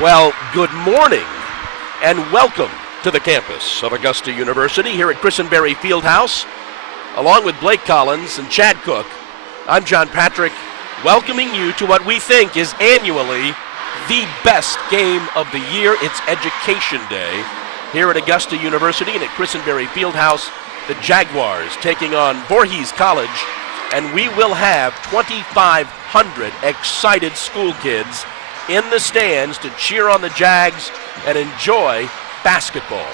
Well, good morning and welcome to the campus of Augusta University here at Christenberry Fieldhouse. Along with Blake Collins and Chad Cook, I'm John Patrick, welcoming you to what we think is annually the best game of the year. It's Education Day here at Augusta University and at Christenberry Fieldhouse. The Jaguars taking on Voorhees College, and we will have 2,500 excited school kids in the stands to cheer on the Jags and enjoy basketball.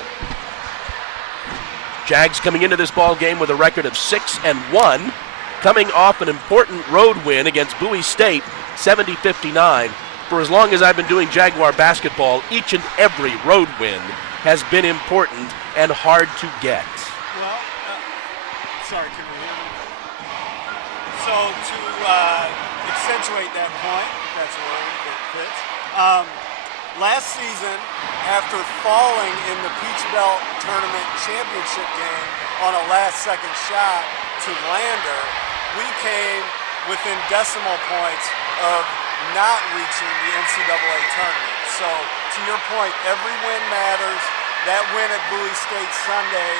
Jags coming into this ball game with a record of 6-1, coming off an important road win against Bowie State, 70-59. For as long as I've been doing Jaguar basketball, each and every road win has been important and hard to get. Well, sorry, can we hear me? So to accentuate that point, if that's a word that fits, last season, after falling in the Peach Belt Tournament Championship game on a last-second shot to Lander, we came within decimal points of not reaching the NCAA tournament. So, to your point, every win matters. That win at Bowie State Sunday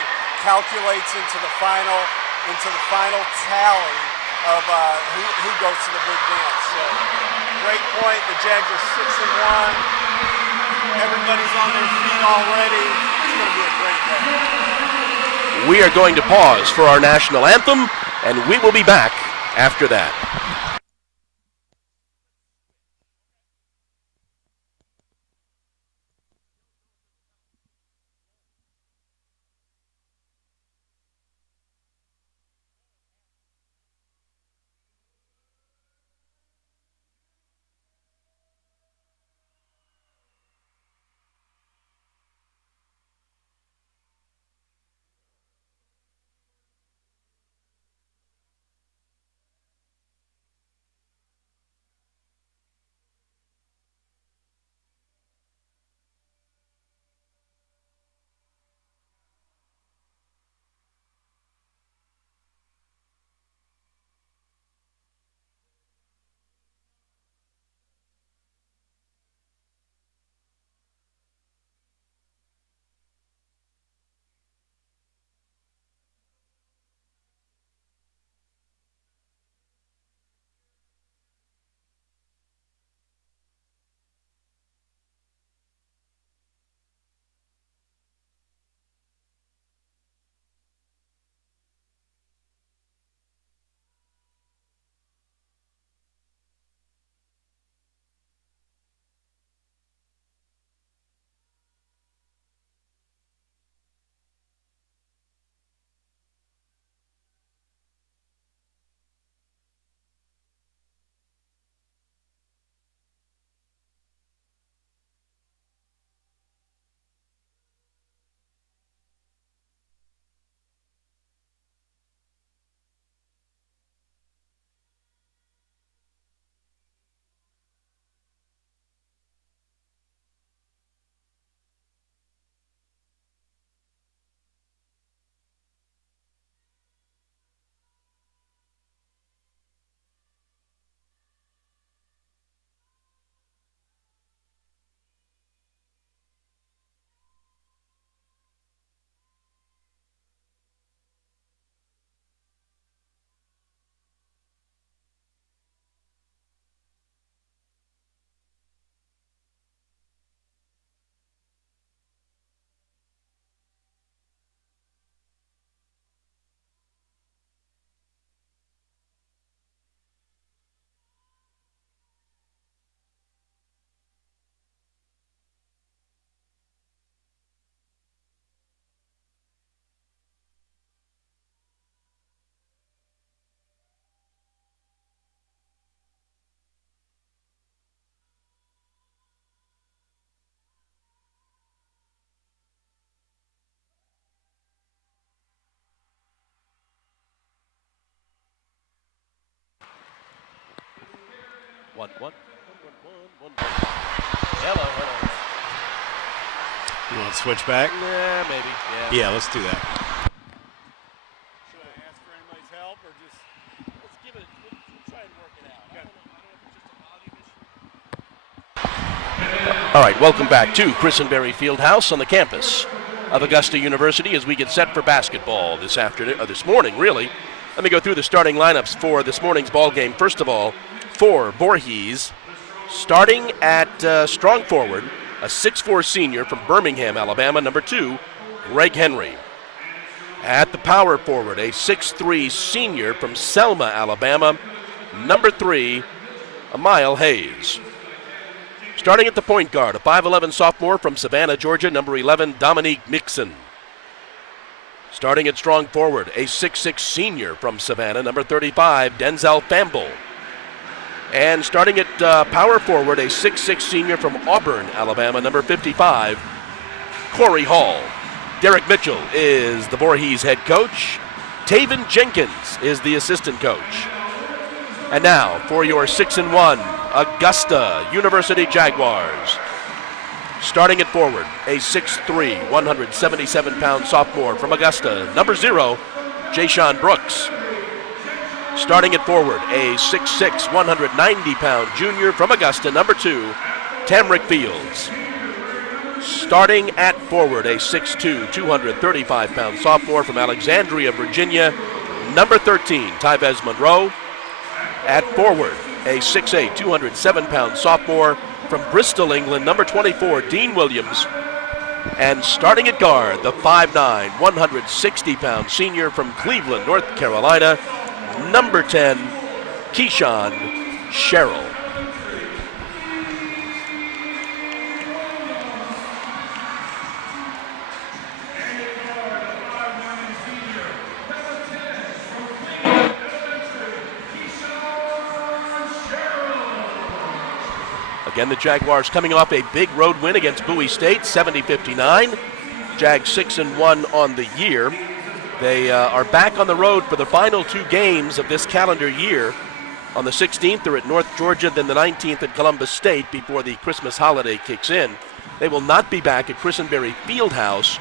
calculates into the final tally of who goes to the big dance. So, great point. The Jags are 6-1. Everybody's on their feet already. It's going to be a great day. We are going to pause for our national anthem, and we will be back after that. One. Hello. You want to switch back? Yeah, maybe. Yeah, let's do that. Should I ask for anybody's help or just let's give it? We'll try and work it out. I don't know if it's just a volume issue. All right, welcome back to Christenberry Fieldhouse on the campus of Augusta University as we get set for basketball this afternoon, or this morning, really. Let me go through the starting lineups for this morning's ball game. First of all, for Voorhees, starting at strong forward, a 6'4 senior from Birmingham, Alabama, number 2, Greg Henry. At the power forward, a 6'3 senior from Selma, Alabama, number 3, Amile Hayes. Starting at the point guard, a 5'11 sophomore from Savannah, Georgia, number 11, Dominique Mixon. Starting at strong forward, a 6'6 senior from Savannah, number 35, Denzel Famble. And starting at power forward, a 6'6 senior from Auburn, Alabama, number 55, Corey Hall. Derek Mitchell is the Voorhees head coach. Taven Jenkins is the assistant coach. And now for your 6-1 Augusta University Jaguars. Starting at forward, a 6'3", 177-pound sophomore from Augusta, number 0, Jayshawn Brooks. Starting at forward, a 6'6", 190-pound junior from Augusta, number 2, Tamrick Fields. Starting at forward, a 6'2", 235-pound sophomore from Alexandria, Virginia, number 13, Tyvez Monroe. At forward, a 6'8", 207-pound sophomore from Bristol, England, number 24, Dean Williams. And starting at guard, the 5'9", 160-pound senior from Cleveland, North Carolina, number 10, Keyshawn Sherrill. Again, the Jaguars coming off a big road win against Bowie State, 70-59. Jags 6-1 on the year. They are back on the road for the final 2 games of this calendar year. On the 16th, they're at North Georgia, then the 19th at Columbus State before the Christmas holiday kicks in. They will not be back at Christenberry Fieldhouse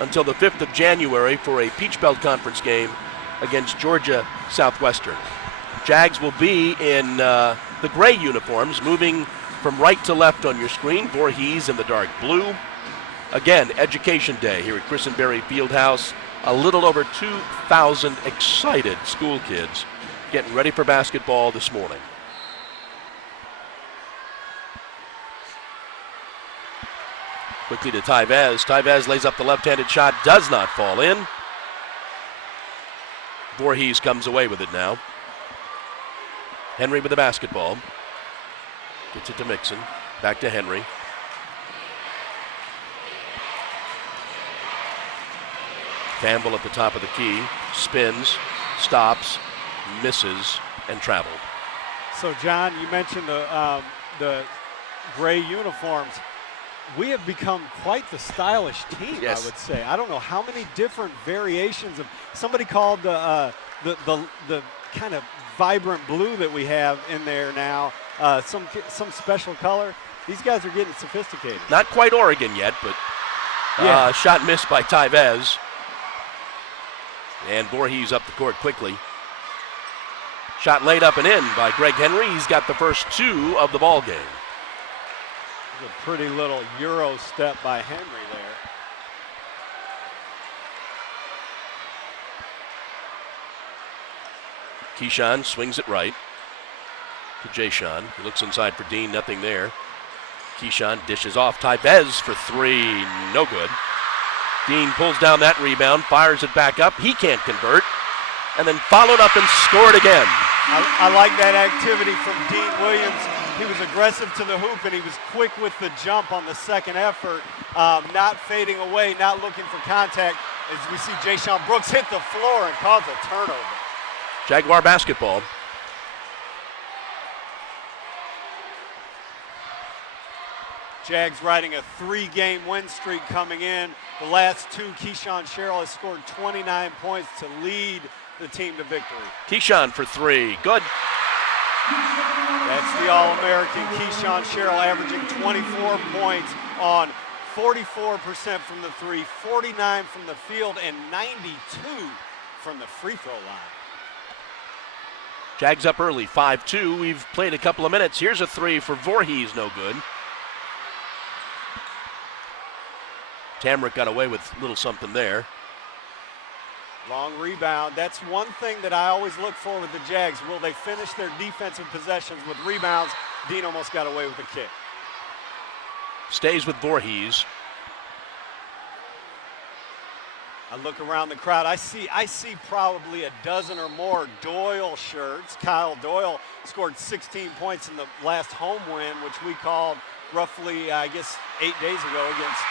until the 5th of January for a Peach Belt Conference game against Georgia Southwestern. Jags will be in the gray uniforms, moving from right to left on your screen. Voorhees in the dark blue. Again, Education Day here at Christenberry Fieldhouse. A little over 2,000 excited school kids getting ready for basketball this morning. Quickly to Tyvez. Tyvez lays up the left-handed shot, does not fall in. Voorhees comes away with it now. Henry with the basketball. Gets it to Mixon. Back to Henry. Famble at the top of the key. Spins, stops, misses, and traveled. So, John, you mentioned the gray uniforms. We have become quite the stylish team, yes. I would say. I don't know how many different variations of. Somebody called the kind of vibrant blue that we have in there now some special color. These guys are getting sophisticated. Not quite Oregon yet, but yeah. Shot missed by Tyvez. And Voorhees up the court quickly. Shot laid up and in by Greg Henry. He's got the first 2 of the ball game. A pretty little Euro step by Henry there. Keyshawn swings it right to Jayshawn. He looks inside for Dean, nothing there. Keyshawn dishes off. Tyvez for 3, no good. Dean pulls down that rebound, fires it back up. He can't convert. And then followed up and scored again. I like that activity from Dean Williams. He was aggressive to the hoop, and he was quick with the jump on the second effort, not fading away, not looking for contact. As we see Jayshawn Brooks hit the floor and cause a turnover. Jaguar basketball. Jags riding a 3-game win streak coming in. The last 2, Keyshawn Sherrill has scored 29 points to lead the team to victory. Keyshawn for 3, good. That's the All-American Keyshawn Sherrill, averaging 24 points on 44% from the 3, 49 from the field, and 92 from the free throw line. Jags up early, 5-2. We've played a couple of minutes. Here's a 3 for Voorhees, no good. Tamrick got away with a little something there. Long rebound. That's one thing that I always look for with the Jags. Will they finish their defensive possessions with rebounds? Dean almost got away with a kick. Stays with Voorhees. I look around the crowd. I see probably a dozen or more Doyle shirts. Kyle Doyle scored 16 points in the last home win, which we called roughly, 8 days ago against.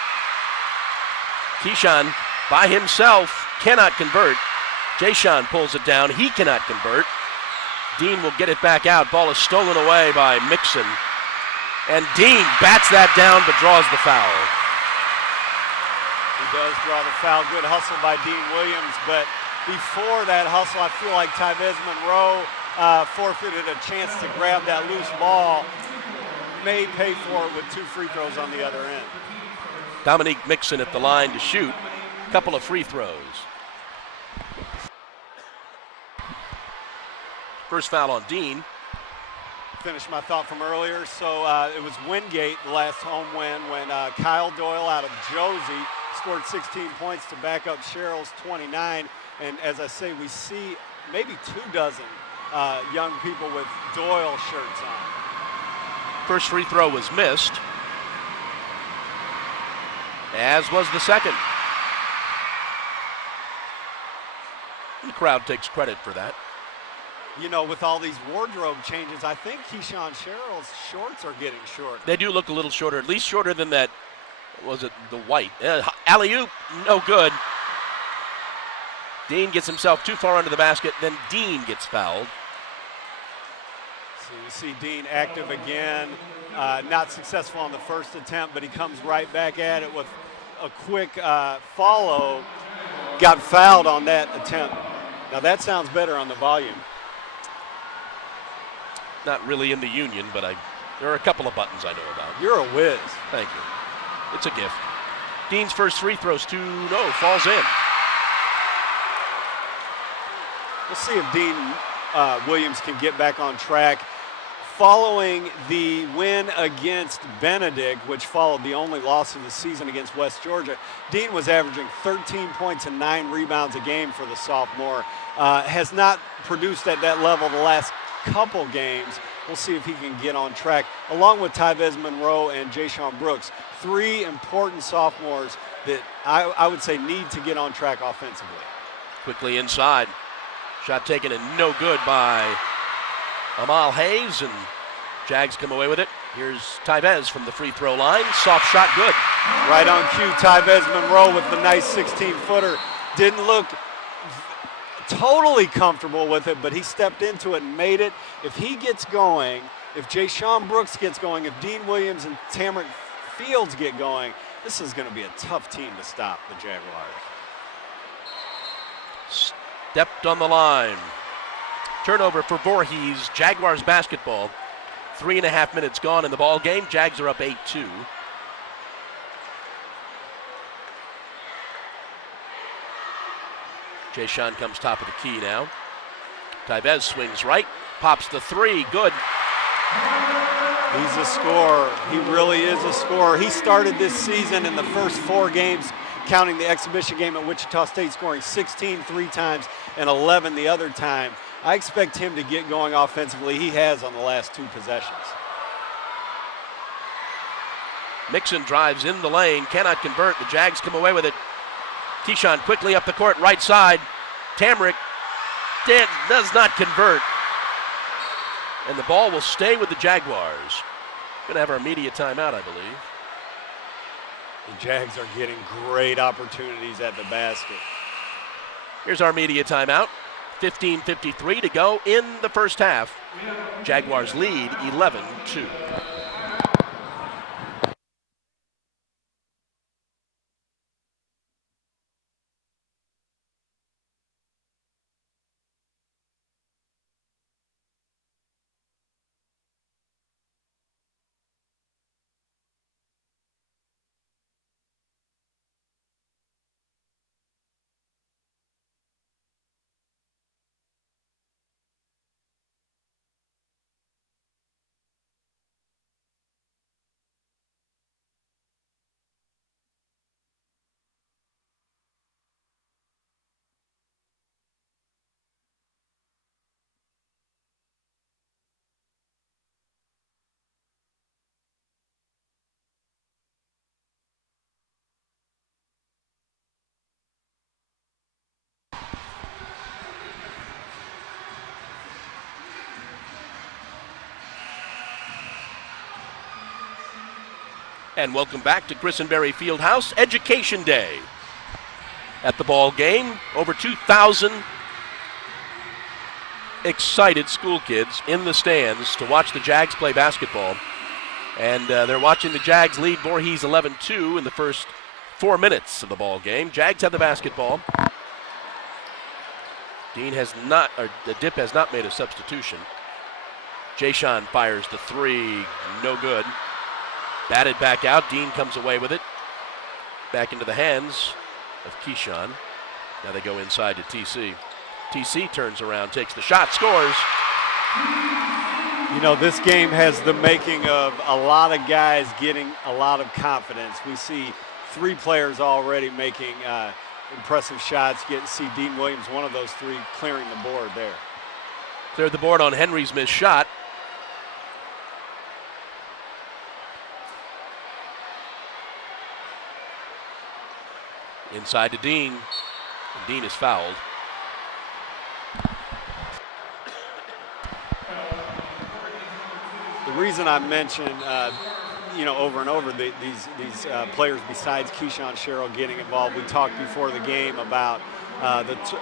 Keyshawn by himself cannot convert. Jayshawn pulls it down. He cannot convert. Dean will get it back out. Ball is stolen away by Mixon. And Dean bats that down but draws the foul. He does draw the foul. Good hustle by Dean Williams. But before that hustle, I feel like Tyvez Monroe forfeited a chance to grab that loose ball. May pay for it with 2 free throws on the other end. Dominique Mixon at the line to shoot. Couple of free throws. First foul on Dean. Finish my thought from earlier. So it was Wingate, the last home win, when Kyle Doyle out of Josie scored 16 points to back up Sherrill's 29. And as I say, we see maybe 24 young people with Doyle shirts on. First free throw was missed, as was the second. The crowd takes credit for that. You know, with all these wardrobe changes, I think Keyshawn Sherrill's shorts are getting shorter. They do look a little shorter, at least shorter than that, was it the white? Alley-oop, no good. Dean gets himself too far under the basket, then Dean gets fouled. So you see Dean active again, not successful on the first attempt, but he comes right back at it with a quick follow. Got fouled on that attempt. Now that sounds better on the volume. Not really in the union, but there are a couple of buttons I know about. You're a whiz. Thank you. It's a gift. Dean's first free throws falls in. We'll see if Dean Williams can get back on track. Following the win against Benedict, which followed the only loss of the season against West Georgia, Dean was averaging 13 points and 9 rebounds a game for the sophomore. Has not produced at that level the last couple games. We'll see if he can get on track, along with Tyvez Monroe and Jayshawn Brooks. 3 important sophomores that I would say need to get on track offensively. Quickly inside. Shot taken and no good by Amal Hayes, and Jags come away with it. Here's Tyvez from the free throw line. Soft shot, good. Right on cue, Tyvez Monroe with the nice 16-footer. Didn't look totally comfortable with it, but he stepped into it and made it. If he gets going, if Jayshawn Brooks gets going, if Dean Williams and Tamrick Fields get going, this is going to be a tough team to stop, the Jaguars. Stepped on the line. Turnover for Voorhees. Jaguars basketball. 3.5 minutes gone in the ball game. Jags are up 8-2. Jayshawn comes top of the key now. Tyvez swings right, pops the 3, good. He's a scorer. He really is a scorer. He started this season in the first 4 games, counting the exhibition game at Wichita State, scoring 16 3 times and 11 the other time. I expect him to get going offensively. He has on the last 2 possessions. Mixon drives in the lane, cannot convert. The Jags come away with it. Keyshawn quickly up the court, right side. Tamrick does not convert. And the ball will stay with the Jaguars. Going to have our media timeout, I believe. The Jags are getting great opportunities at the basket. Here's our media timeout. 15:53 to go in the first half. Jaguars lead 11-2. And welcome back to Christenberry Fieldhouse Education Day. At the ball game, over 2,000 excited school kids in the stands to watch the Jags play basketball. And they're watching the Jags lead Voorhees 11-2 in the first 4 minutes of the ball game. Jags have the basketball. Dip has not made a substitution. Jayshon fires the three, no good. Batted back out, Dean comes away with it. Back into the hands of Keyshawn. Now they go inside to TC. TC turns around, takes the shot, scores. You know, this game has the making of a lot of guys getting a lot of confidence. We see 3 players already making impressive shots. Get to see Dean Williams, one of those 3, clearing the board there. Cleared the board on Henry's missed shot. Inside to Dean. Dean is fouled. The reason I mention, over and over these players besides Keyshawn Sherrill getting involved, we talked before the game about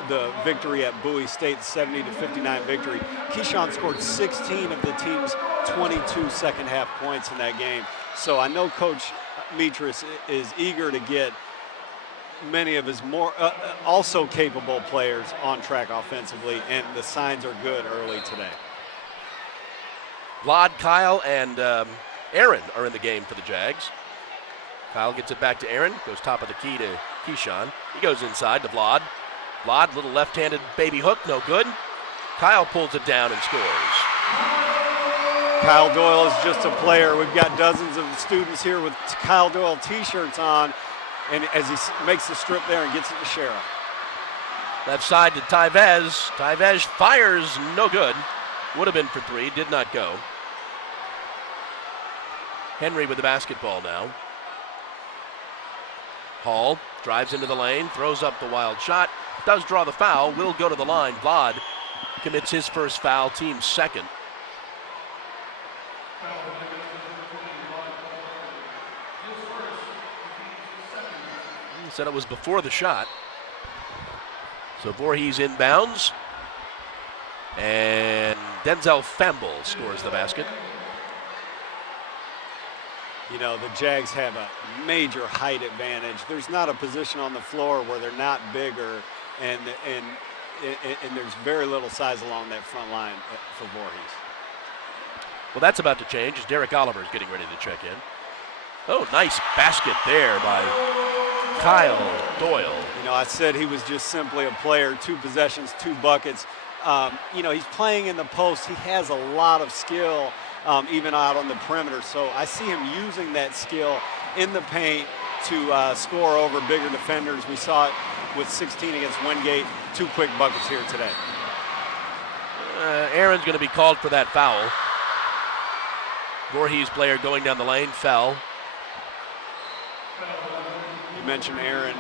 the victory at Bowie State, 70-59 victory. Keyshawn scored 16 of the team's 22 second-half points in that game. So I know Coach Mitras is eager to get many of his more also capable players on track offensively, and the signs are good early today. Vlad, Kyle, and Aaron are in the game for the Jags. Kyle gets it back to Aaron, goes top of the key to Keyshawn. He goes inside to Vlad. Vlad, little left-handed baby hook, no good. Kyle pulls it down and scores. Kyle Doyle is just a player. We've got dozens of students here with Kyle Doyle t-shirts on, and as he makes the strip there and gets it to Sherrill. Left side to Tyvez. Tyvez fires, no good. Would have been for 3, did not go. Henry with the basketball now. Hall drives into the lane, throws up the wild shot, does draw the foul, will go to the line. Vlad commits his first foul, team's second. He said it was before the shot. So Voorhees inbounds. And Denzel Famble scores the basket. You know, the Jags have a major height advantage. There's not a position on the floor where they're not bigger, and there's very little size along that front line for Voorhees. Well, that's about to change as Derek Oliver is getting ready to check in. Oh, nice basket there by Kyle Doyle. You know, I said he was just simply a player, 2 possessions, 2 buckets. He's playing in the post. He has a lot of skill, even out on the perimeter. So I see him using that skill in the paint to score over bigger defenders. We saw it with 16 against Wingate. 2 quick buckets here today. Aaron's going to be called for that foul. Voorhees player going down the lane, fell. You mentioned Aaron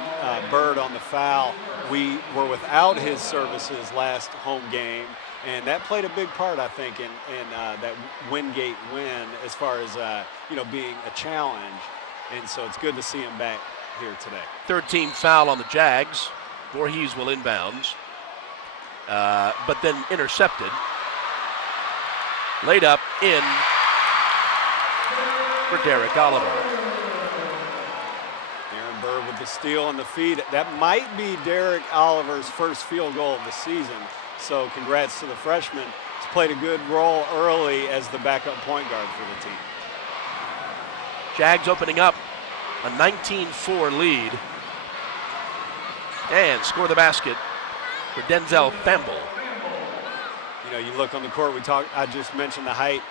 Bird on the foul. We were without his services last home game, and that played a big part, I think, in that Wingate win as far as being a challenge. And so it's good to see him back here today. 13th foul on the Jags. Voorhees will inbounds, but then intercepted. Laid up in for Derek Oliver. Bird with the steal and the feed. That might be Derek Oliver's first field goal of the season. So congrats to the freshman. He's played a good role early as the backup point guard for the team. Jags opening up a 19-4 lead. And score the basket for Denzel Famble. You know, you look on the court, I just mentioned the height.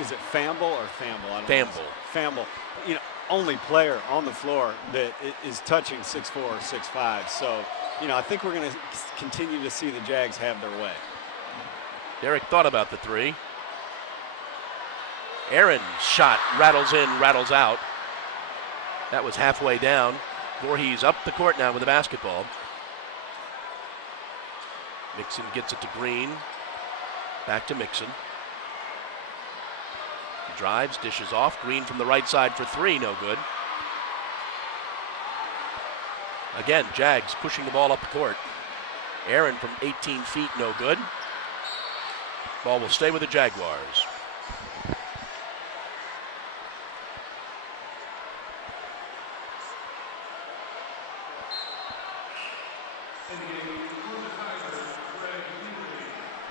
Is it Famble or Famble? I don't know. Famble. You know, only player on the floor that is touching 6'4", 6'5". So, I think we're going to continue to see the Jags have their way. Derek thought about the 3. Aaron's shot rattles in, rattles out. That was halfway down. Voorhees up the court now with the basketball. Mixon gets it to Green. Back to Mixon. Drives, dishes off. Green from the right side for three, no good. Again, Jags pushing the ball up the court. Aaron from 18 feet, no good. Ball will stay with the Jaguars.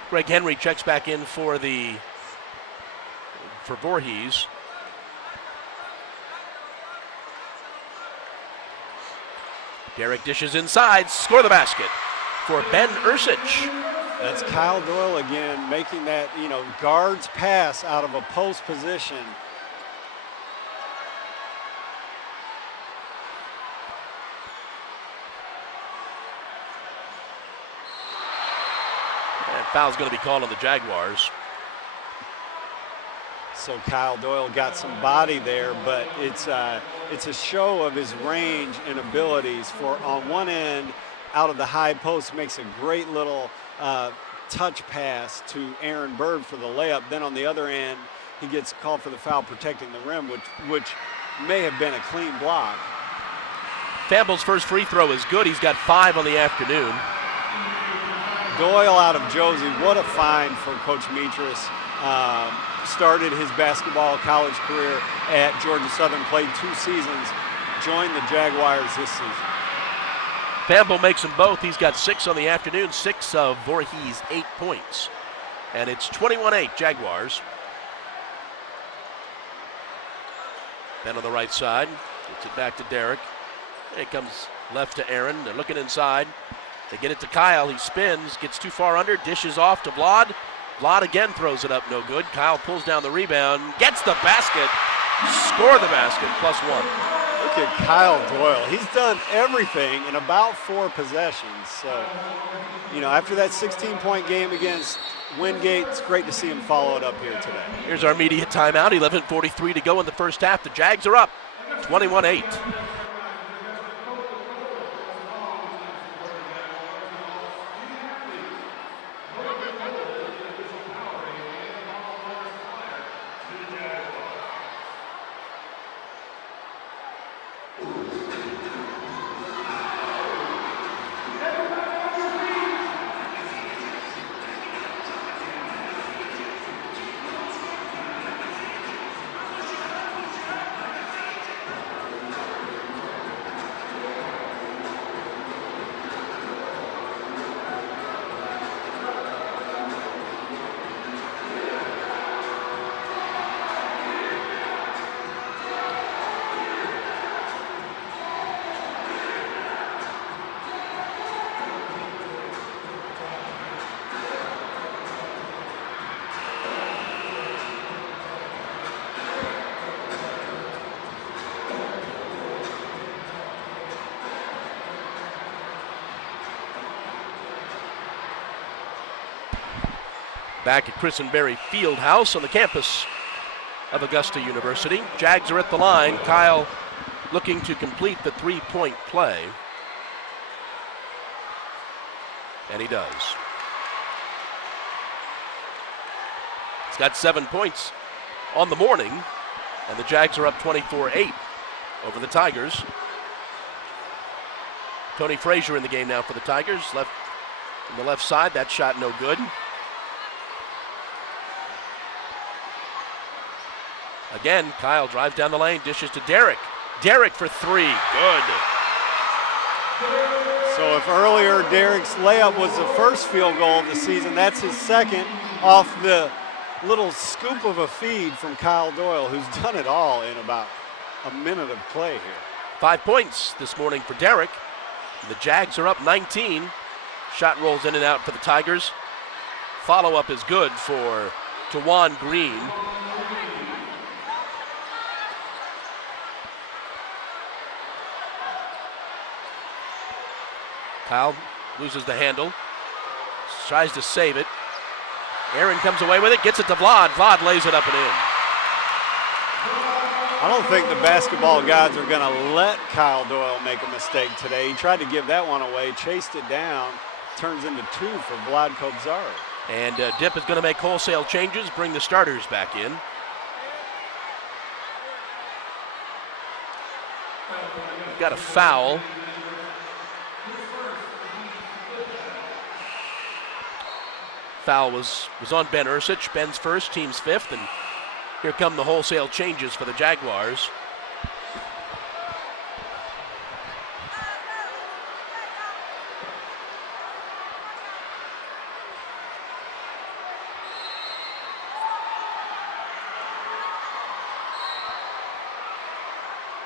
Greg Henry checks back in for Voorhees. Derek dishes inside, score the basket for Ben Ursich. That's Kyle Doyle again, making that, guards pass out of a post position. And foul's going to be called on the Jaguars. So Kyle Doyle got some body there, but it's a show of his range and abilities. For on one end, out of the high post, makes a great little touch pass to Aaron Bird for the layup. Then on the other end, he gets called for the foul protecting the rim, which may have been a clean block. Famble's first free throw is good. He's got 5 on the afternoon. Doyle out of Josie, what a find for Coach Mitras. Started his basketball college career at Georgia Southern, played 2 seasons, joined the Jaguars this season. Famble makes them both. He's got 6 on the afternoon, 6 of Voorhees' 8 points. And it's 21-8 Jaguars. Then on the right side, gets it back to Derek. It comes left to Aaron. They're looking inside. They get it to Kyle. He spins, gets too far under, dishes off to Vlad. Vlad again throws it up, no good. Kyle pulls down the rebound, gets the basket, score the basket, +1. Look at Kyle Doyle. He's done everything in about 4 possessions. So, after that 16-point game against Wingate, it's great to see him follow it up here today. Here's our media timeout. 11:43 to go in the first half. The Jags are up, 21-8. Back at Christenberry Fieldhouse on the campus of Augusta University. Jags are at the line. Kyle looking to complete the 3-point play. And he does. He's got 7 points on the morning, and the Jags are up 24-8 over the Tigers. Tony Frazier in the game now for the Tigers. On the left side, that shot no good. Again, Kyle drives down the lane, dishes to Derek. Derek for 3, good. So if earlier Derek's layup was the first field goal of the season, that's his second off the little scoop of a feed from Kyle Doyle, who's done it all in about a minute of play here. 5 points this morning for Derek. The Jags are up 19. Shot rolls in and out for the Tigers. Follow-up is good for Tawan Green. Kyle loses the handle, tries to save it. Aaron comes away with it, gets it to Vlad. Vlad lays it up and in. I don't think the basketball gods are going to let Kyle Doyle make a mistake today. He tried to give that one away, chased it down, turns into 2 for Vlad Kobzari. And Dip is going to make wholesale changes, bring the starters back in. got a foul. Foul was on Ben Ursich. Ben's first, team's fifth, and here come the wholesale changes for the Jaguars.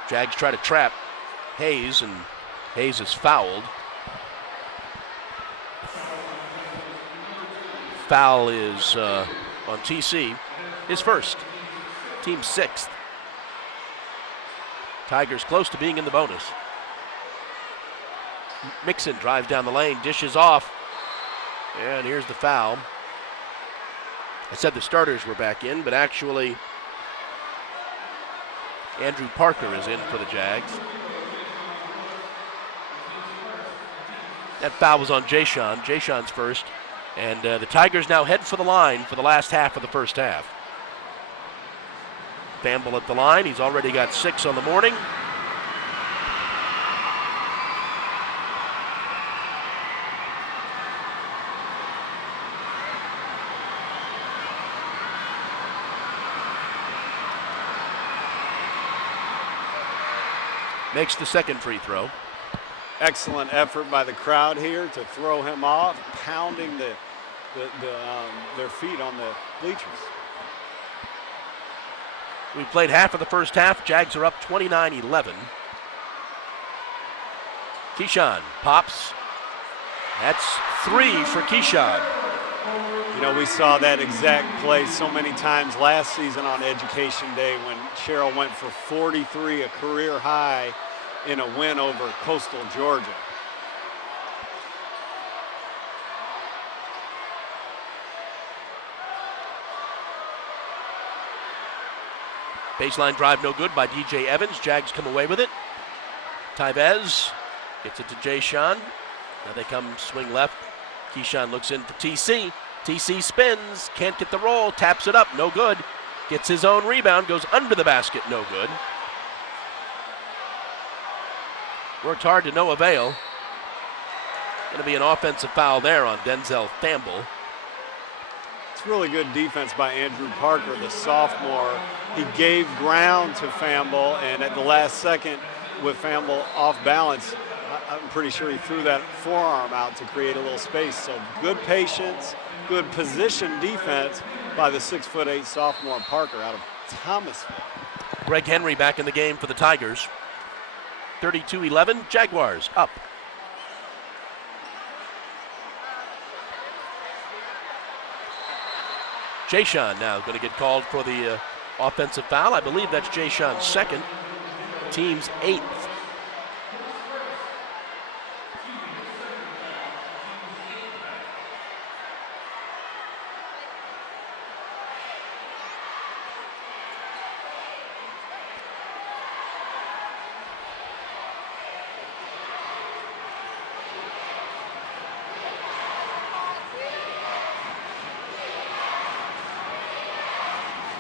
Jags try to trap Hayes, and Hayes is fouled. Foul is on TC, his first, team sixth. Tigers close to being in the bonus. Mixon drives down the lane, dishes off, and here's the foul. I said the starters were back in, but actually Andrew Parker is in for the Jags. That foul was on Jayshon. Jayshon's first. And the Tigers now head for the line for the last half of the first half. Famble at the line. He's already got 6 on the morning. Makes the second free throw. Excellent effort by the crowd here to throw him off, pounding their feet on the bleachers. We've played half of the first half. Jags are up 29-11. Keyshawn pops. That's 3 for Keyshawn. You know, we saw that exact play so many times last season on Education Day when Sherrill went for 43, a career high, in a win over Coastal Georgia. Baseline drive no good by DJ Evans. Jags come away with it. Tyvez gets it to Jayshon. Now they come swing left. Keyshawn looks in for TC. TC spins, can't get the roll, taps it up, no good. Gets his own rebound, goes under the basket, no good. Worked hard to no avail. Going to be an offensive foul there on Denzel Famble. It's really good defense by Andrew Parker, the sophomore. He gave ground to Famble, and at the last second, with Famble off balance, I'm pretty sure he threw that forearm out to create a little space. So good patience, good position defense by the 6'8" sophomore Parker out of Thomasville. Greg Henry back in the game for the Tigers. 32-11, Jaguars up. Jayshon now going to get called for the offensive foul. I believe that's Jayshon's second, team's 8th.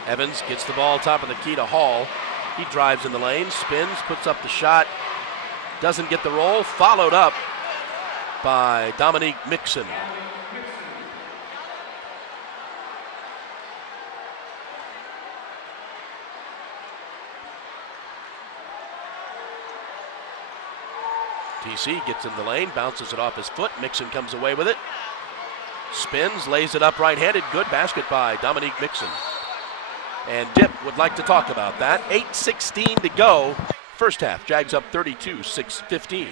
Evans gets the ball top of the key to Hall. He drives in the lane, spins, puts up the shot, doesn't get the roll, followed up by Dominique Mixon. TC gets in the lane, bounces it off his foot. Mixon comes away with it. Spins, lays it up right-handed. Good basket by Dominique Mixon. And Dip would like to talk about that. 8:16 to go. First half, Jags up 32-15.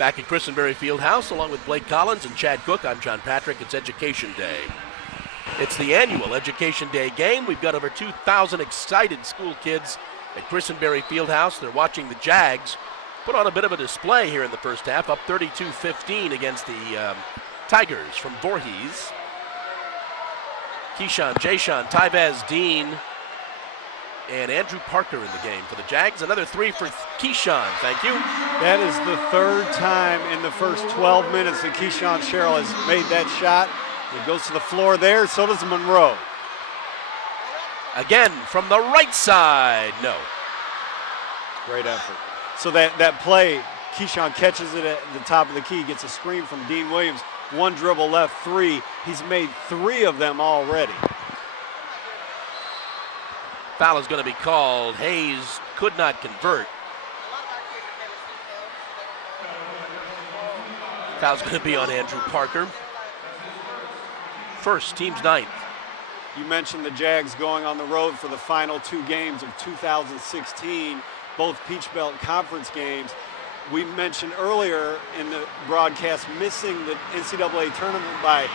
Back at Christenberry Fieldhouse, along with Blake Collins and Chad Cook, I'm John Patrick. It's Education Day. It's the annual Education Day game. We've got over 2,000 excited school kids at Christenberry Fieldhouse. They're watching the Jags put on a bit of a display here in the first half, up 32-15 against the Tigers from Voorhees. Keyshawn, Jayshawn, Tyvez, Dean, and Andrew Parker in the game for the Jags. Another three for Keyshawn, thank you. That is the third time in the first 12 minutes that Keyshawn Sherrill has made that shot. It goes to the floor there, so does Monroe. Again, from the right side, no. Great effort. So that play, Keyshawn catches it at the top of the key, gets a screen from Dean Williams. One dribble left, three. He's made three of them already. Foul is going to be called. Hayes could not convert. Foul's going to be on Andrew Parker. First, team's ninth. You mentioned the Jags going on the road for the final two games of 2016, both Peach Belt Conference games. We mentioned earlier in the broadcast missing the NCAA tournament by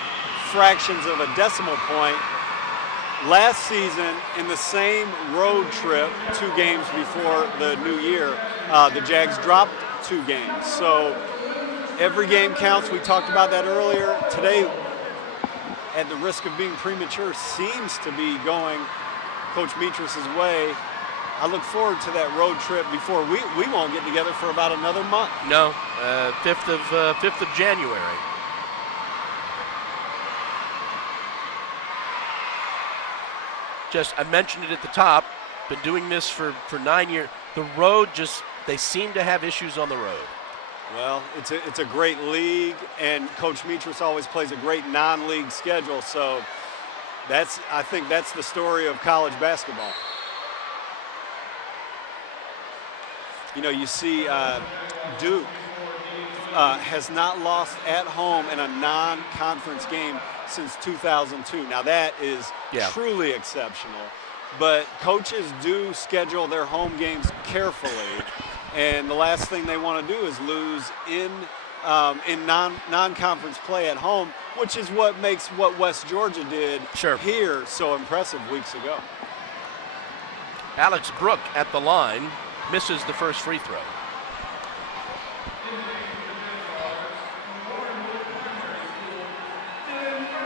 fractions of a decimal point. Last season, in the same road trip, 2 games before the new year, the Jags dropped 2 games. So every game counts. We talked about that earlier. Today, at the risk of being premature, seems to be going Coach Metris's way. I look forward to that road trip before we won't get together for about another month. No, 5th of January. I mentioned it at the top, been doing this for 9 years. The road they seem to have issues on the road. Well, it's a great league, and Coach Metris always plays a great non-league schedule, so I think that's the story of college basketball. You know, you see Duke has not lost at home in a non-conference game since 2002. Now that is truly exceptional, but coaches do schedule their home games carefully, and the last thing they want to do is lose in non-conference play at home, which is what makes what West Georgia did here so impressive weeks ago. Alex Brook at the line misses the first free throw.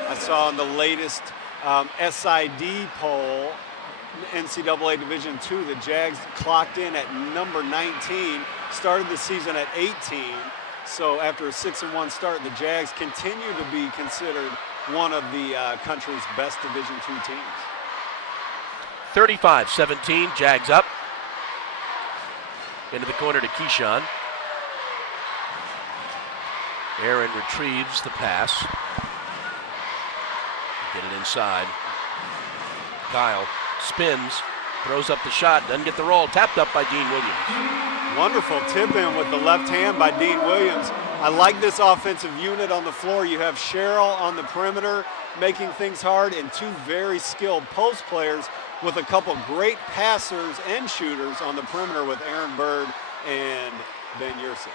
I saw in the latest SID poll, NCAA Division II, the Jags clocked in at number 19, started the season at 18. So after a 6-1 start, the Jags continue to be considered one of the country's best Division II teams. 35-17, Jags up. Into the corner to Keyshawn. Aaron retrieves the pass. Get it inside. Kyle spins, throws up the shot, doesn't get the roll. Tapped up by Dean Williams. Wonderful tip in with the left hand by Dean Williams. I like this offensive unit on the floor. You have Sherrill on the perimeter making things hard, and 2 very skilled post players with a couple great passers and shooters on the perimeter with Aaron Bird and Ben Yursich.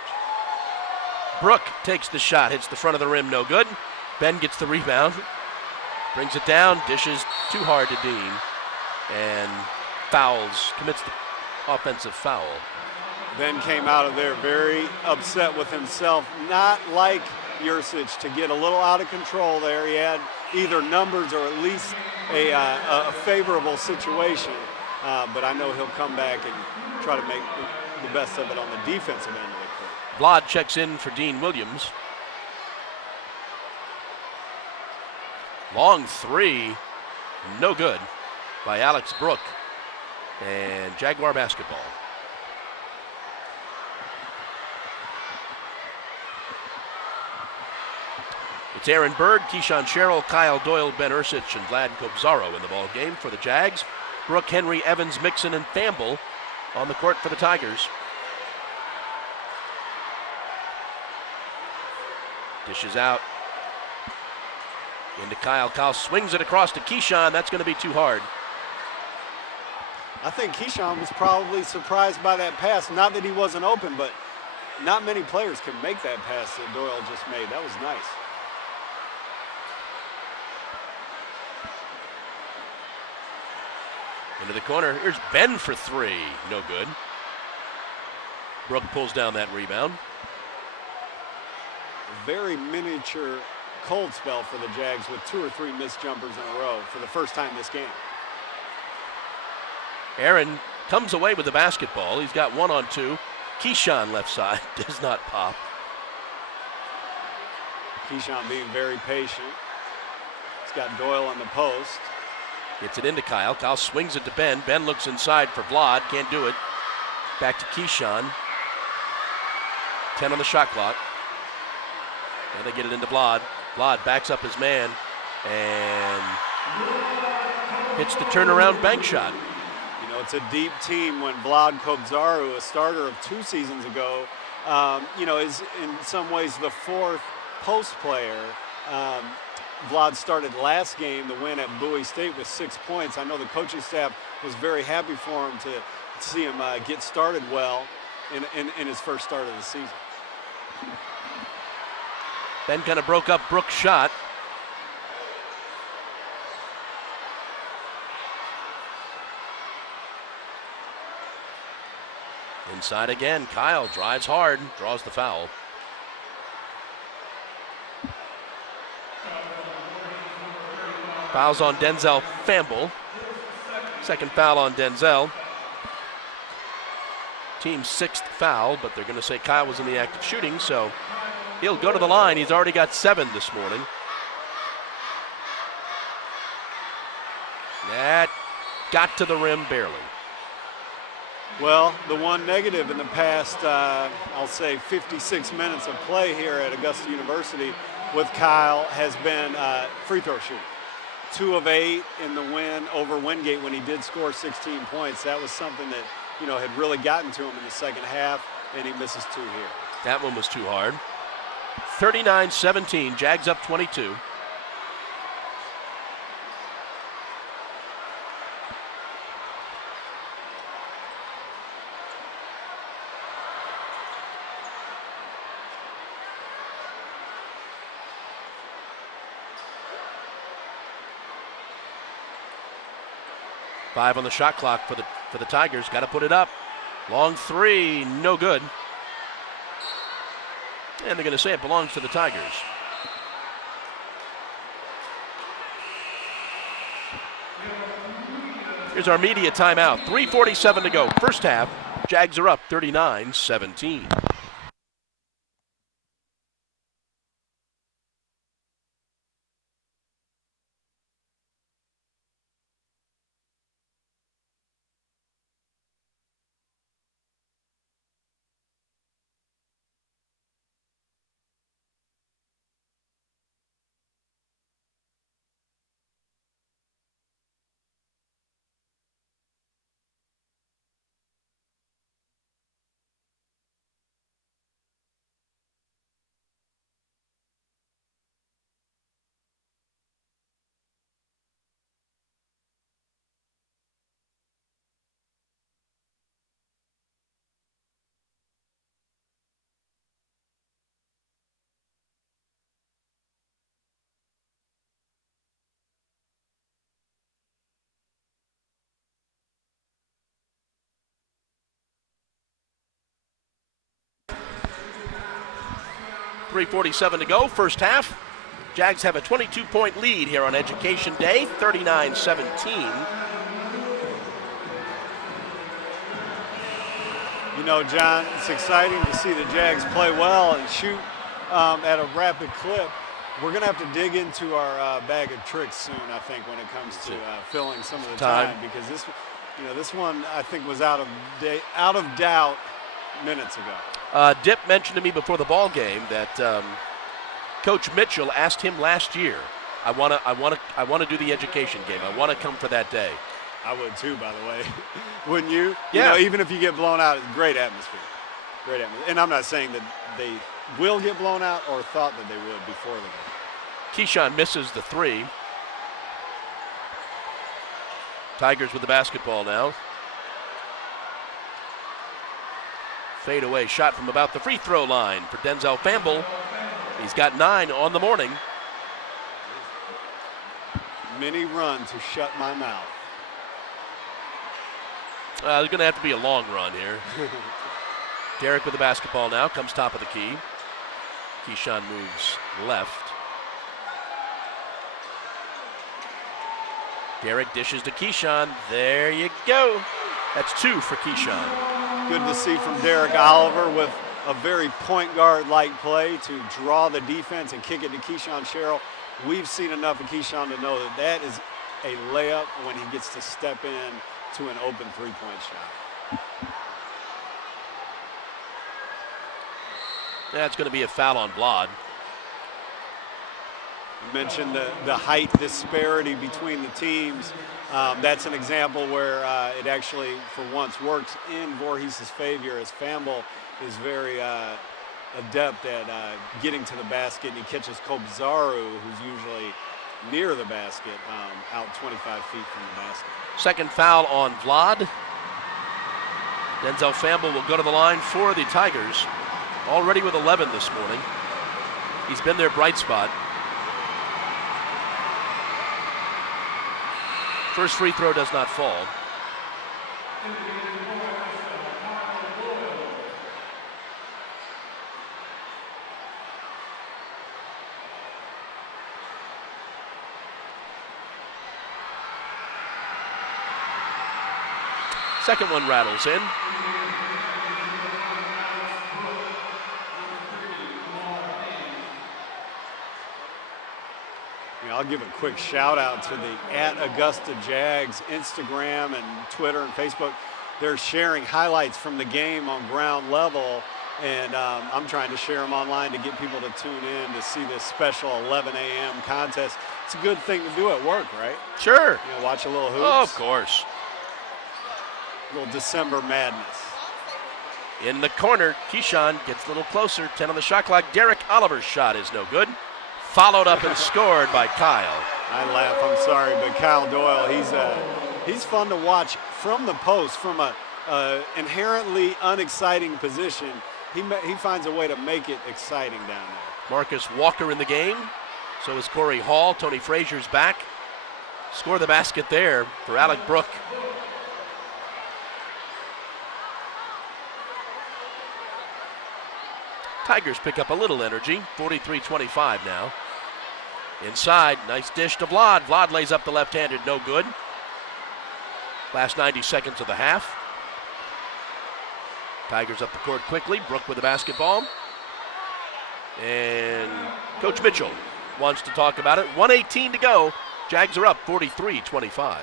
Brook takes the shot, hits the front of the rim, no good. Ben gets the rebound, brings it down, dishes too hard to Dean, and commits the offensive foul. Ben came out of there very upset with himself, not like Yursich to get a little out of control there. He had either numbers or at least a favorable situation, but I know he'll come back and try to make the best of it on the defensive end of the court. Vlad checks in for Dean Williams. Long three, no good by Alex Brook, and Jaguar basketball. It's Aaron Bird, Keyshawn Sherrill, Kyle Doyle, Ben Ursich, and Vlad Kobzaro in the ball game for the Jags. Brook, Henry, Evans, Mixon, and Thamble on the court for the Tigers. Dishes out into Kyle. Kyle swings it across to Keyshawn. That's going to be too hard. I think Keyshawn was probably surprised by that pass. Not that he wasn't open, but not many players can make that pass that Doyle just made. That was nice. Into the corner. Here's Ben for three. No good. Brook pulls down that rebound. A very miniature cold spell for the Jags with 2 or 3 missed jumpers in a row for the first time this game. Aaron comes away with the basketball. He's got 1-on-2. Keyshawn left side does not pop. Keyshawn being very patient. He's got Doyle on the post. Gets it into Kyle. Kyle swings it to Ben. Ben looks inside for Vlad. Can't do it. Back to Keyshawn. 10 on the shot clock. And they get it into Vlad. Vlad backs up his man and hits the turnaround bank shot. You know, it's a deep team when Vlad Kobzaru, a starter of 2 seasons ago, you know, is in some ways the 4th post player. Vlad started last game, the win at Bowie State, with 6 points. I know the coaching staff was very happy for him to see him get started well in his first start of the season. Ben kind of broke up Brook's shot. Inside again. Kyle drives hard, draws the foul. Fouls on Denzel Famble. Second foul on Denzel. Team's 6th foul, but they're going to say Kyle was in the act of shooting, so he'll go to the line. He's already got 7 this morning. That got to the rim barely. Well, the one negative in the past, I'll say 56 minutes of play here at Augusta University with Kyle has been free throw shooting. 2 of 8 in the win over Wingate when he did score 16 points. That was something that, you know, had really gotten to him in the second half, and he misses 2 here. That one was too hard. 39-17, Jags up 22. Five on the shot clock for the Tigers. Got to put it up. Long 3, no good. And they're going to say it belongs to the Tigers. Here's our media timeout. 3:47 to go. First half. Jags are up 39-17. .347 to go, first half. Jags have a 22-point lead here on Education Day, 39-17. You know, John, it's exciting to see the Jags play well and shoot at a rapid clip. We're going to have to dig into our bag of tricks soon, I think, when it comes to filling some of the time, because this one I think was out of doubt minutes ago. Dip mentioned to me before the ball game that Coach Mitchell asked him last year, I want to do the education game. I want to come for that day. I would too, by the way. Wouldn't you? Yeah. You know, even if you get blown out, it's great atmosphere. Great atmosphere. And I'm not saying that they will get blown out or thought that they would before the game. Keyshawn misses the 3. Tigers with the basketball now. Fadeaway shot from about the free throw line for Denzel Famble. He's got 9 on the morning. Many run to shut my mouth. There's going to have to be a long run here. Derek with the basketball now, comes top of the key. Keyshawn moves left. Derek dishes to Keyshawn. There you go. That's 2 for Keyshawn. Good to see from Derek Oliver with a very point guard-like play to draw the defense and kick it to Keyshawn Sherrill. We've seen enough of Keyshawn to know that that is a layup when he gets to step in to an open three-point shot. That's going to be a foul on Vlad. You mentioned the height disparity between the teams. That's an example where it actually, for once, works in Voorhees' favor as Famble is very adept at getting to the basket, and he catches Kobezaru, who's usually near the basket, out 25 feet from the basket. Second foul on Vlad. Denzel Famble will go to the line for the Tigers, already with 11 this morning. He's been their bright spot. First free throw does not fall. Second one rattles in. I'll give a quick shout out to the @Augusta Jags Instagram and Twitter and Facebook. They're sharing highlights from the game on ground level, and I'm trying to share them online to get people to tune in to see this special 11 a.m. contest. It's a good thing to do at work, right? Sure. You know, watch a little hoops. Oh, of course. A little December madness. In the corner, Keyshawn gets a little closer. 10 on the shot clock. Derek Oliver's shot is no good. Followed up and scored by Kyle. I laugh, I'm sorry, but Kyle Doyle, he's fun to watch from the post, from a inherently unexciting position. He finds a way to make it exciting down there. Marcus Walker in the game. So is Corey Hall. Tony Frazier's back. Score the basket there for Alec Brook. Tigers pick up a little energy, 43-25 now. Inside, nice dish to Vlad. Vlad lays up the left-handed, no good. Last 90 seconds of the half. Tigers up the court quickly. Brook with the basketball. And Coach Mitchell wants to talk about it. 1:18 to go. Jags are up 43-25.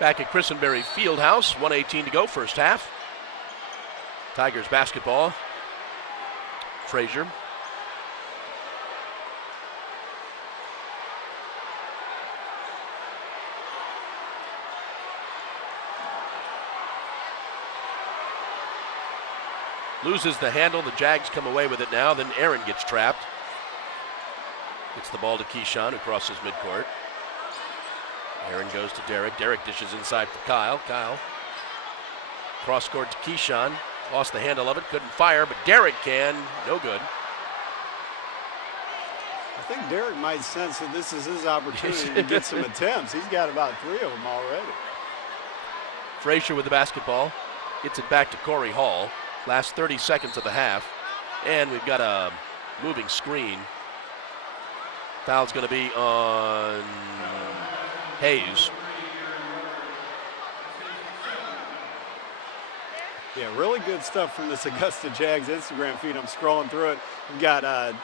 Back at Christenberry Fieldhouse, 1:18 to go, first half. Tigers basketball. Frazier. Loses the handle, the Jags come away with it now, then Aaron gets trapped. Gets the ball to Keyshawn, who crosses midcourt. Aaron goes to Derek. Derek dishes inside for Kyle. Kyle cross court to Keyshawn. Lost the handle of it. Couldn't fire, but Derek can. No good. I think Derek might sense that this is his opportunity to get some attempts. He's got about 3 of them already. Frazier with the basketball. Gets it back to Corey Hall. Last 30 seconds of the half. And we've got a moving screen. Foul's going to be on Hayes. Yeah, really good stuff from this Augusta Jags Instagram feed. I'm scrolling through it. We've got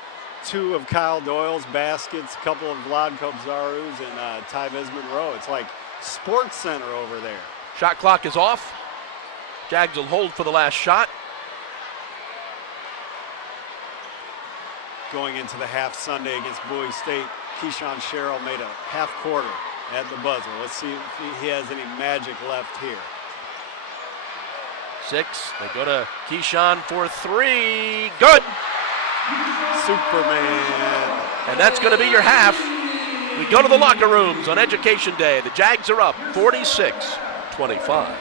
2 of Kyle Doyle's baskets, a couple of Vlad Kobzaru's, and Tyvez Monroe. It's like Sports Center over there. Shot clock is off. Jags will hold for the last shot. Going into the half Sunday against Bowie State, Keyshawn Sherrill made a half quarter at the buzzer. Let's see if he has any magic left here. 6. They go to Keyshawn for 3. Good. Superman. And that's going to be your half. We go to the locker rooms on Education Day. The Jags are up 46-25.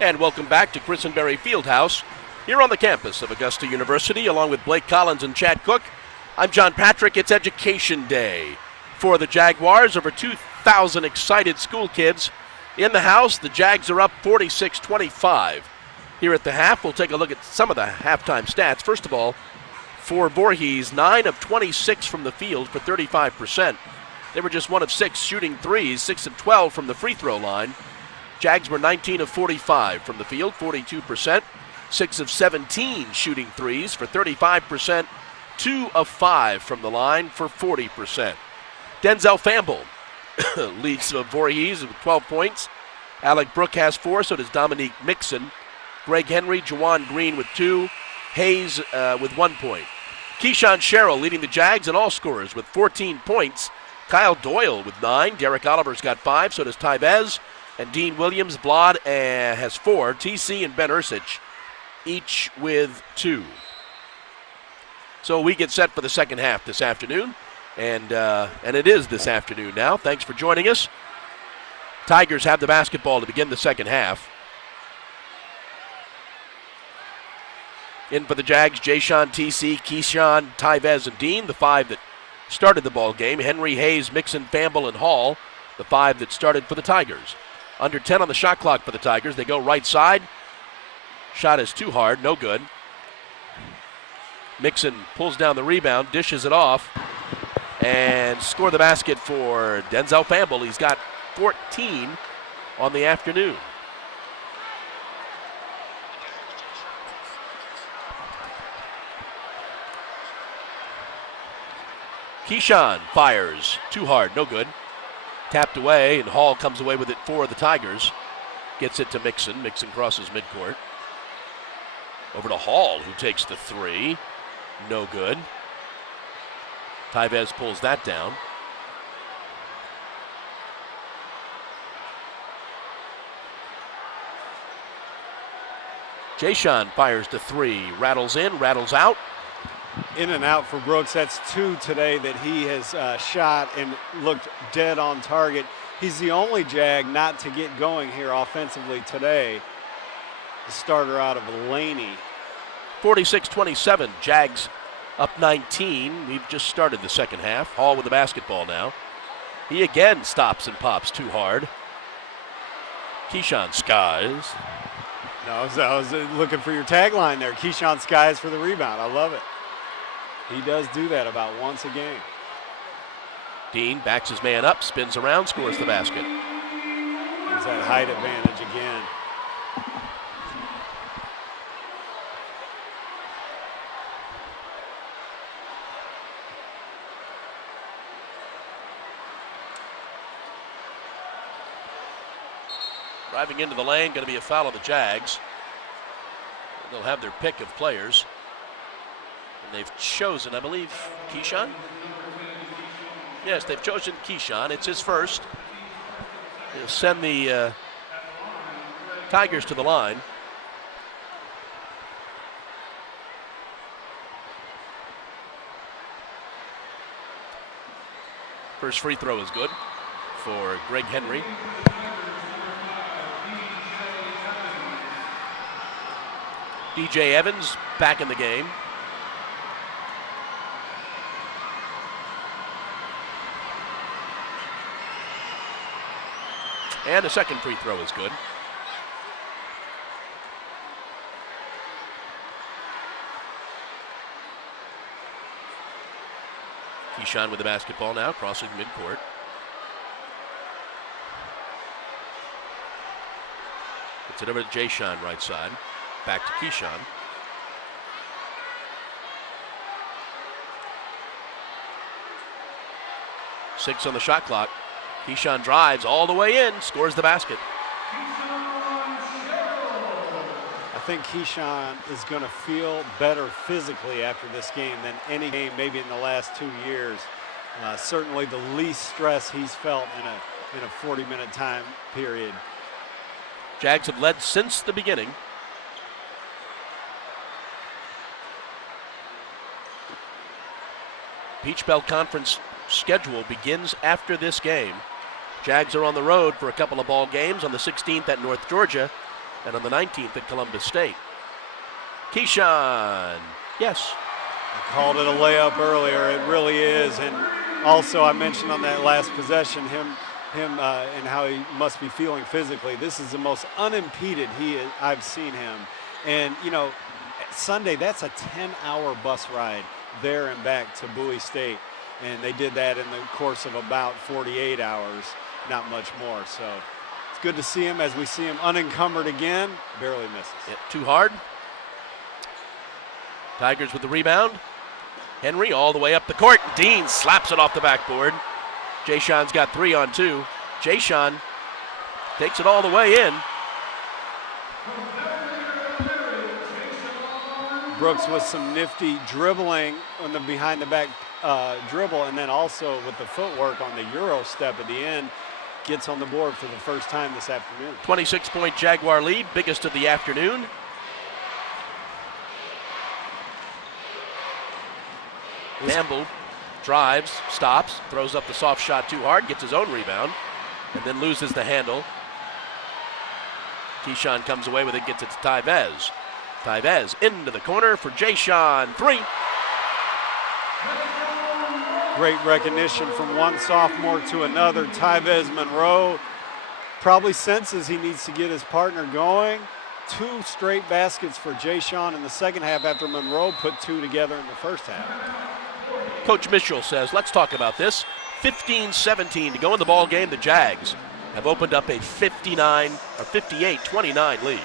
And welcome back to Christenberry Fieldhouse here on the campus of Augusta University, along with Blake Collins and Chad Cook. I'm John Patrick. It's Education Day for the Jaguars. Over 2,000 excited school kids in the house. The Jags are up 46-25 here at the half. We'll take a look at some of the halftime stats. First of all, for Voorhees, 9 of 26 from the field for 35%. They were just 1 of 6 shooting threes, 6 of 12 from the free throw line. Jags were 19 of 45 from the field, 42%. 6 of 17 shooting threes for 35%. 2 of 5 from the line for 40%. Denzel Famble leads Voorhees with 12 points. Alec Brook has 4, so does Dominique Mixon. Greg Henry, Juwan Green with 2. Hayes with 1 point. Keyshawn Sherrill leading the Jags in all scorers with 14 points. Kyle Doyle with 9. Derek Oliver's got 5, so does Tyvez. And Dean Williams, Blod has 4. TC and Ben Ursich each with 2. So we get set for the second half this afternoon. And it is this afternoon now. Thanks for joining us. Tigers have the basketball to begin the second half. In for the Jags, Jayshawn, TC, Keyshawn, Tyvez, and Dean, the 5 that started the ball game. Henry, Hayes, Mixon, Famble, and Hall, the 5 that started for the Tigers. Under 10 on the shot clock for the Tigers. They go right side. Shot is too hard, no good. Mixon pulls down the rebound, dishes it off, and score the basket for Denzel Famble. He's got 14 on the afternoon. Keyshawn fires, too hard, no good. Tapped away, and Hall comes away with it for the Tigers. Gets it to Mixon. Mixon crosses midcourt. Over to Hall, who takes the 3. No good. Tyvez pulls that down. Jayshawn fires the 3. Rattles in, rattles out. In and out for Brooks. That's 2 today that he has shot and looked dead on target. He's the only Jag not to get going here offensively today. The starter out of Laney. 46-27, Jags up 19. We've just started the second half. Hall with the basketball now. He again stops and pops too hard. Keyshawn skies. No, I was looking for your tagline there. Keyshawn skies for the rebound. I love it. He does do that about once a game. Dean backs his man up, spins around, scores the basket. There's that height advantage again. Driving into the lane, going to be a foul of the Jags. They'll have their pick of players. And they've chosen, I believe, Keyshawn? Yes, they've chosen Keyshawn. It's his first. He'll send the Tigers to the line. First free throw is good for Greg Henry. DJ Evans back in the game. And a second free throw is good. Keyshawn with the basketball now, crossing midcourt. Gets it over to Jayshawn right side. Back to Keyshawn. Six on the shot clock. Keyshawn drives all the way in, scores the basket. I think Keyshawn is going to feel better physically after this game than any game maybe in the last 2 years. Certainly the least stress he's felt in a 40-minute time period. Jags have led since the beginning. Peach Belt Conference schedule begins after this game. Jags are on the road for a couple of ball games on the 16th at North Georgia and on the 19th at Columbus State. Keyshawn, yes. I called it a layup earlier. It really is. And also I mentioned on that last possession him and how he must be feeling physically. This is the most unimpeded I've seen him. And, you know, Sunday, that's a 10-hour bus ride there and back to Bowie State. And they did that in the course of about 48 hours, not much more. So it's good to see him as we see him unencumbered again. Barely misses. Yep, too hard. Tigers with the rebound. Henry all the way up the court. Dean slaps it off the backboard. Jay-Sean's got 3 on 2. Jay-Sean takes it all the way in. Brooks with some nifty dribbling on the behind-the-back dribble, and then also with the footwork on the Euro step at the end, gets on the board for the first time this afternoon. 26-point Jaguar lead, biggest of the afternoon. Campbell drives, stops, throws up the soft shot too hard, gets his own rebound, and then loses the handle. Keyshawn comes away with it, gets it to Tyvez. Tyvez into the corner for Jay-Sean, 3. Great recognition from one sophomore to another. Tyvez Monroe probably senses he needs to get his partner going. 2 straight baskets for Jay-Sean in the second half after Monroe put 2 together in the first half. Coach Mitchell says, let's talk about this. 15-17 to go in the ball game. The Jags have opened up a 58-29 lead.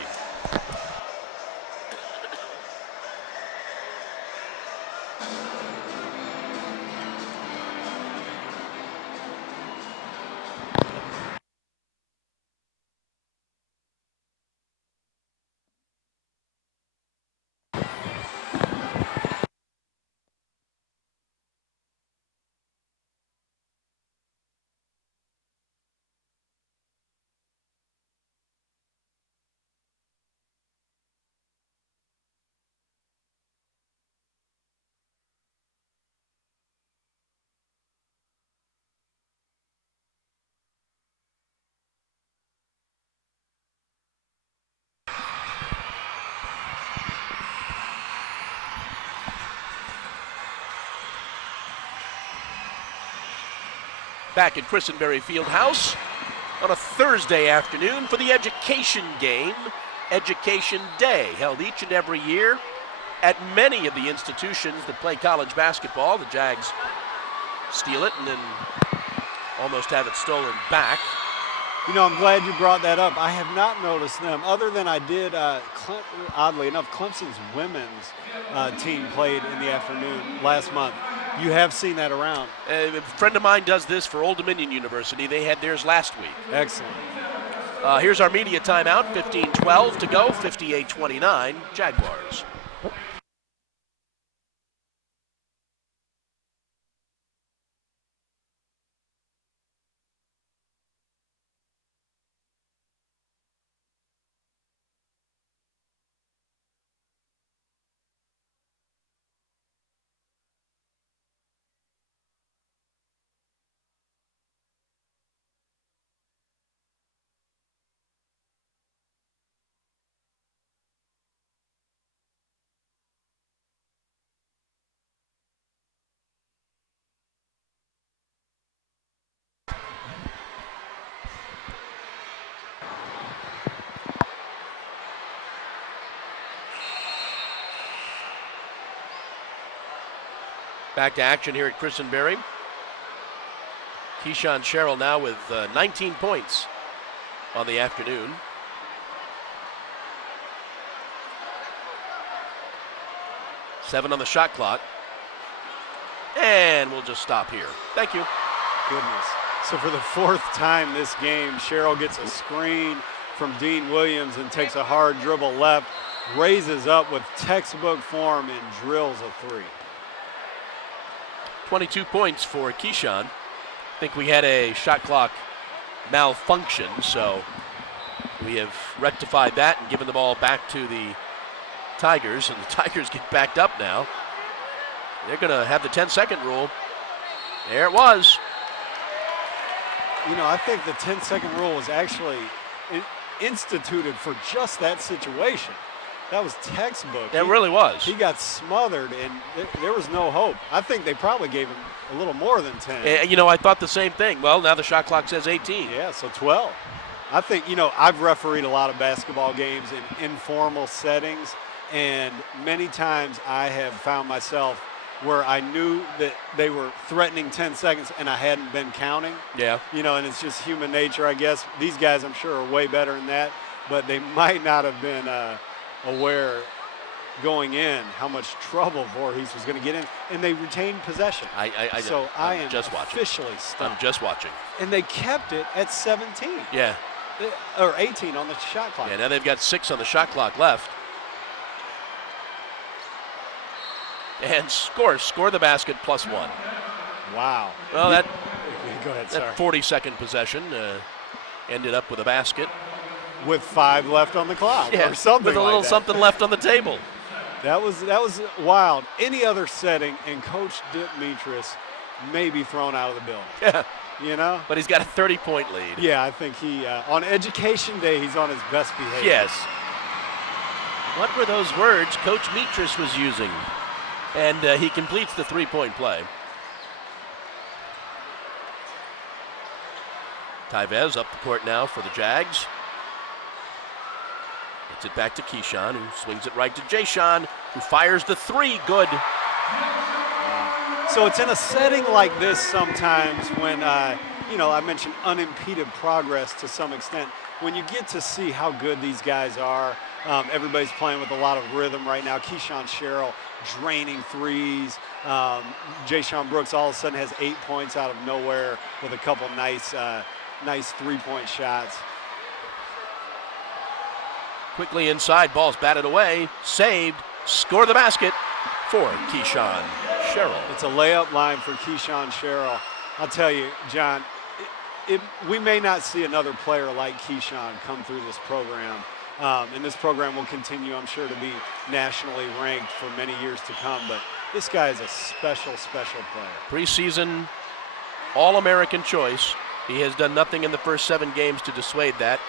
Back at Christenberry Fieldhouse on a Thursday afternoon for the education game, Education Day, held each and every year at many of the institutions that play college basketball. The Jags steal it and then almost have it stolen back. You know, I'm glad you brought that up. I have not noticed them, other than I did, oddly enough, Clemson's women's team played in the afternoon last month. You have seen that around. A friend of mine does this for Old Dominion University. They had theirs last week. Excellent. Here's our media timeout. 15-12 to go. 58-29 Jaguars. Back to action here at Christenberry. Keyshawn Sherrill now with 19 points on the afternoon. Seven on the shot clock. And we'll just stop here. Thank you. Goodness. So for the 4th time this game, Sherrill gets a screen from Dean Williams and takes a hard dribble left, raises up with textbook form and drills a 3. 22 points for Keyshawn. I think we had a shot clock malfunction, so we have rectified that and given the ball back to the Tigers, and the Tigers get backed up now. They're going to have the 10-second rule. There it was. You know, I think the 10-second rule was actually instituted for just that situation. That was textbook. It really was. He got smothered, and there was no hope. I think they probably gave him a little more than 10. You know, I thought the same thing. Well, now the shot clock says 18. Yeah, so 12. I think, you know, I've refereed a lot of basketball games in informal settings, and many times I have found myself where I knew that they were threatening 10 seconds and I hadn't been counting. Yeah. You know, and it's just human nature, I guess. These guys, I'm sure, are way better than that, but they might not have been aware going in how much trouble Voorhees was going to get in, and they retained possession. I am just watching. Officially stunned. I'm just watching. And they kept it at 17. Yeah. Or 18 on the shot clock. Yeah, now they've got 6 on the shot clock left. And score the basket +1. Wow. Well, that Go ahead, sorry. that 40-second possession ended up with a basket. With 5 left on the clock, Yeah, or something with a little like that. something left on the table. That was wild. Any other setting, and Coach Dimitris may be thrown out of the building. Yeah. You know? But he's got a 30-point lead. Yeah, I think he, on Education Day, he's on his best behavior. Yes. What were those words Coach Mitris was using? And he completes the 3-point play. Tyvez up the court now for the Jags. Gets it back to Keyshawn, who swings it right to Jayshawn, who fires the 3. Good. So it's in a setting like this sometimes when, you know, I mentioned unimpeded progress to some extent. When you get to see how good these guys are, everybody's playing with a lot of rhythm right now. Keyshawn Sherrill draining threes. Jayshawn Brooks all of a sudden has 8 points out of nowhere with a couple nice 3-point shots. Quickly inside, ball's batted away, saved, score the basket for Keyshawn Sherrill. It's a layup line for Keyshawn Sherrill. I'll tell you, John, we may not see another player like Keyshawn come through this program. And this program will continue, I'm sure, to be nationally ranked for many years to come. But this guy is a special, special player. Preseason All-American choice. He has done nothing in the first 7 games to dissuade that.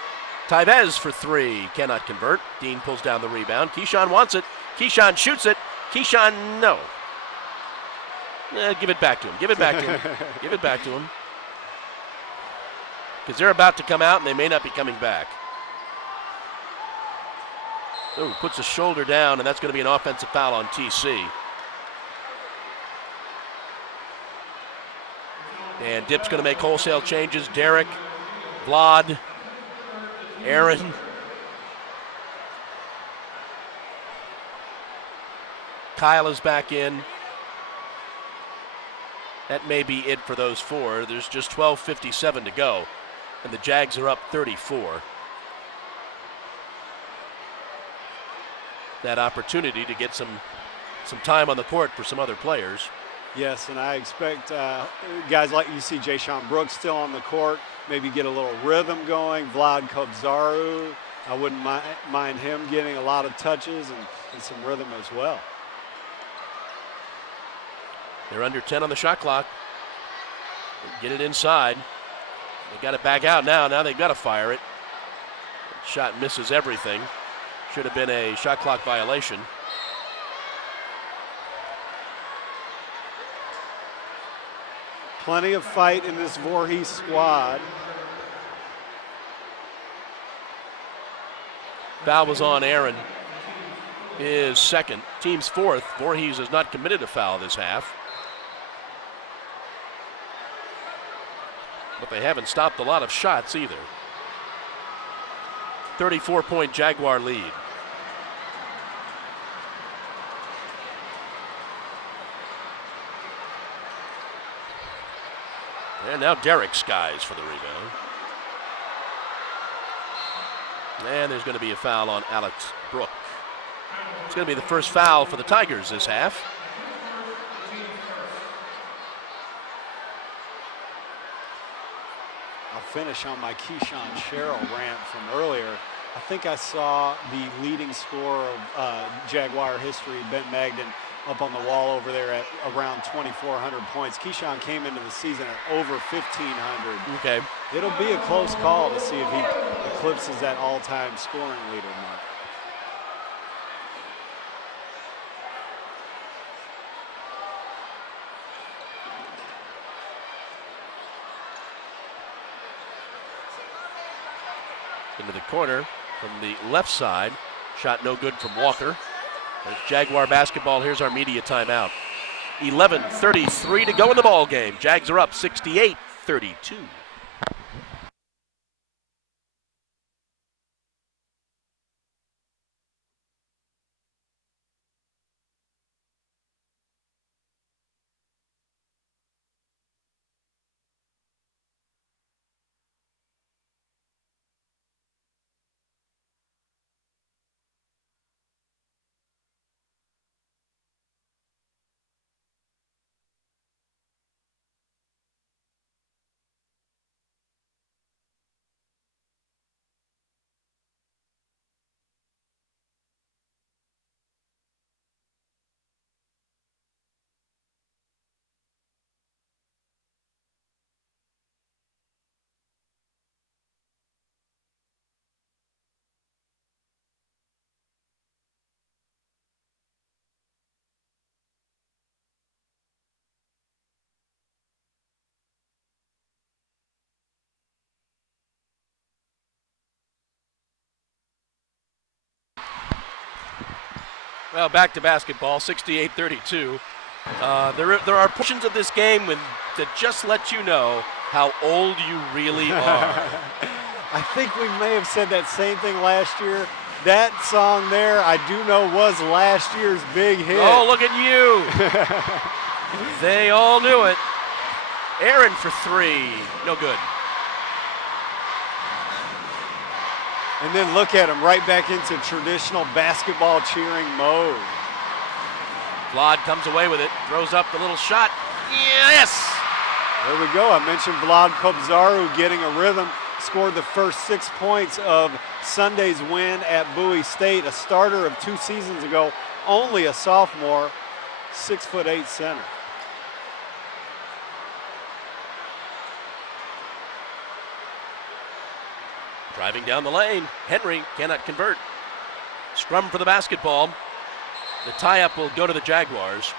Tyvez for 3, cannot convert. Dean pulls down the rebound. Keyshawn wants it. Keyshawn shoots it. Keyshawn, no. Give it back to him. Give it back to him. Give it back to him. Because they're about to come out and they may not be coming back. Oh, puts a shoulder down, and that's going to be an offensive foul on TC. And Dip's going to make wholesale changes. Derek, Vlad, Aaron. Kyle is back in. That may be it for those 4. There's just 12:57 to go, and the Jags are up 34. That opportunity to get some time on the court for some other players. Yes, and I expect guys like you see Jayshawn Brooks still on the court, maybe get a little rhythm going. Vlad Kobzaru, I wouldn't mind him getting a lot of touches and some rhythm as well. They're under 10 on the shot clock. Get it inside. They got it back out now. Now they've got to fire it. Shot misses everything. Should have been a shot clock violation. Plenty of fight in this Voorhees squad. Foul was on Aaron. His second, team's 4th. Voorhees has not committed a foul this half. But they haven't stopped a lot of shots either. 34-point Jaguar lead. And now Derek skies for the rebound. And there's going to be a foul on Alex Brook. It's going to be the first foul for the Tigers this half. I'll finish on my Keyshawn Sherrill rant from earlier. I think I saw the leading scorer of Jaguar history, Ben Magden, up on the wall over there at around 2,400 points. Keyshawn came into the season at over 1,500. Okay. It'll be a close call to see if he eclipses that all-time scoring leader mark. Into the corner from the left side. Shot no good from Walker. There's Jaguar basketball. Here's our media timeout. 11:33 to go in the ball game. Jags are up 68-32. Well, back to basketball, 68-32. There are portions of this game that just let you know how old you really are. I think we may have said that same thing last year. That song there, I do know, was last year's big hit. Oh, look at you. They all knew it. Aaron for three. No good. And then look at him, right back into traditional basketball cheering mode. Vlad comes away with it, throws up the little shot. Yes! There we go. I mentioned Vlad Kobzaru getting a rhythm. Scored the first 6 points of Sunday's win at Bowie State, a starter of 2 seasons ago, only a sophomore, 6'8" center. Driving down the lane, Henry cannot convert. Scrum for the basketball. The tie-up will go to the Jaguars.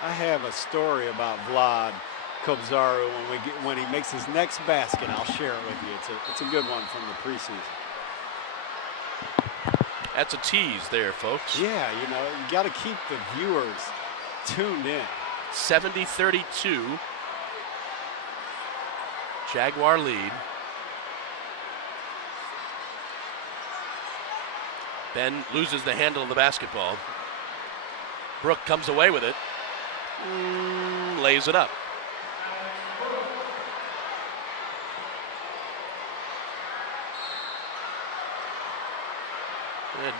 I have a story about Vlad Kobzaru when he makes his next basket. I'll share it with you. It's a good one from the preseason. That's a tease there, folks. Yeah, you know, you got to keep the viewers tuned in. 70-32. Jaguar lead. Ben loses the handle of the basketball. Brook comes away with it. Lays it up.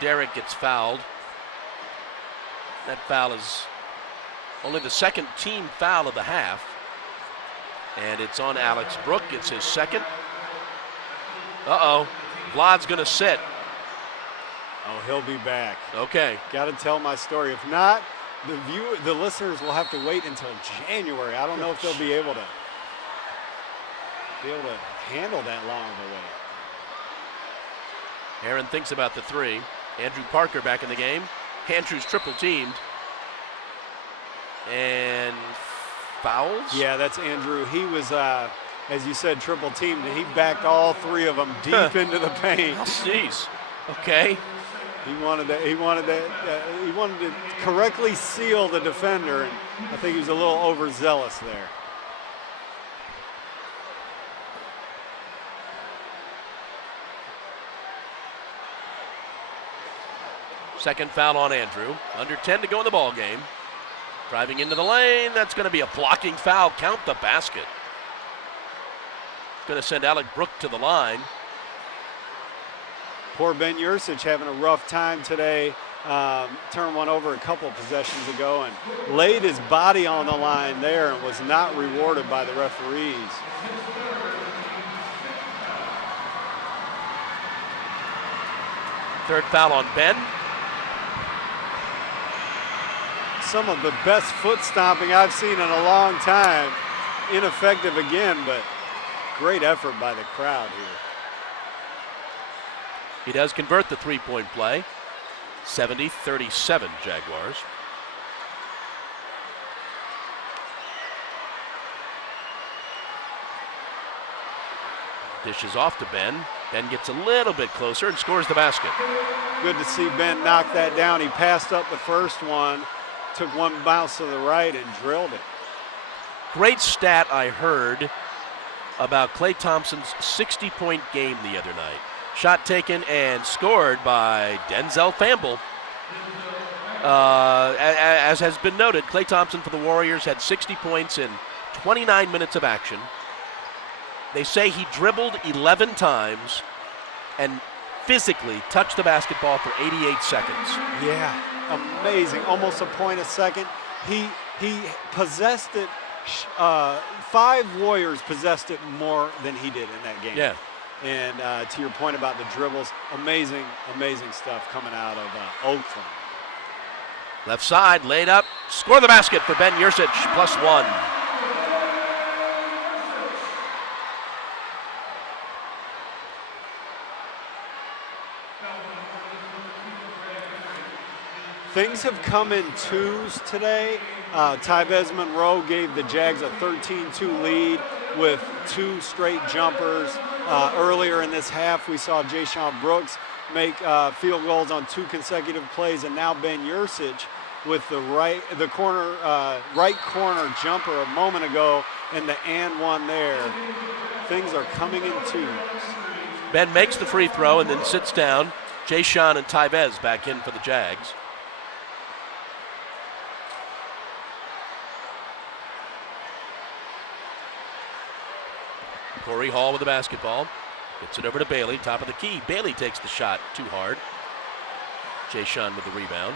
Derek gets fouled. That foul is only the second team foul of the half. And it's on Alex Brook. It's his second. Uh-oh. Vlad's going to sit. Oh, he'll be back. Okay. Got to tell my story. If not, the listeners will have to wait until January. I don't know if they'll be able to handle that long of a wait. Aaron thinks about the three. Andrew Parker back in the game. Andrew's triple teamed. And fouls? Yeah, that's Andrew. He was, as you said, triple teamed, and he backed all three of them deep into the paint. Oh, jeez. Okay. He wanted to correctly seal the defender, and I think he was a little overzealous there. Second foul on Andrew. Under 10 to go in the ball game. Driving into the lane. That's going to be a blocking foul. Count the basket. Going to send Alec Brook to the line. Poor Ben Yurcich having a rough time today. Turned one over a couple of possessions ago and laid his body on the line there and was not rewarded by the referees. Third foul on Ben. some of the best foot stomping I've seen in a long time. Ineffective again, but great effort by the crowd here. He does convert the three-point play. 70-37 Jaguars. Dishes off to Ben. Ben gets a little bit closer and scores the basket. Good to see Ben knock that down. He passed up the first one, took one bounce to the right and drilled it. Great stat I heard about Klay Thompson's 60-point game the other night. Shot taken and scored by Denzel Famble. As has been noted, Klay Thompson for the Warriors had 60 points in 29 minutes of action. They say he dribbled 11 times and physically touched the basketball for 88 seconds. Yeah, amazing. Almost a point a second. He possessed it. 5 Warriors possessed it more than he did in that game. Yeah. And to your point about the dribbles, amazing stuff coming out of Oakland. Left side, laid up, score the basket for Ben Yurcich, +1. Things have come in twos today. Tyvez Monroe gave the Jags a 13-2 lead with 2 straight jumpers. Earlier in this half, we saw Jayshon Brooks make field goals on 2 consecutive plays, and now Ben Yurcich with the right corner jumper a moment ago, and the and one there. Things are coming in twos. Ben makes the free throw and then sits down. Jayshon and Tyvez back in for the Jags. Corey Hall with the basketball. Gets it over to Bailey, top of the key. Bailey takes the shot too hard. Jayshon with the rebound.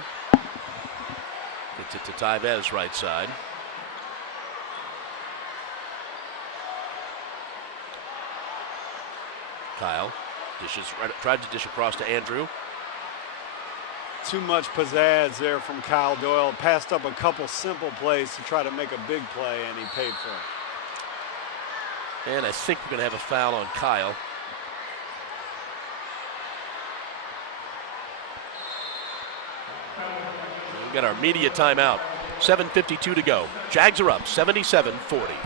Gets it to Tyvez, right side. Kyle tried to dish across to Andrew. Too much pizzazz there from Kyle Doyle. Passed up a couple simple plays to try to make a big play, and he paid for it. And I think we're going to have a foul on Kyle. We've got our media timeout. 7:52 to go. Jags are up 77-40.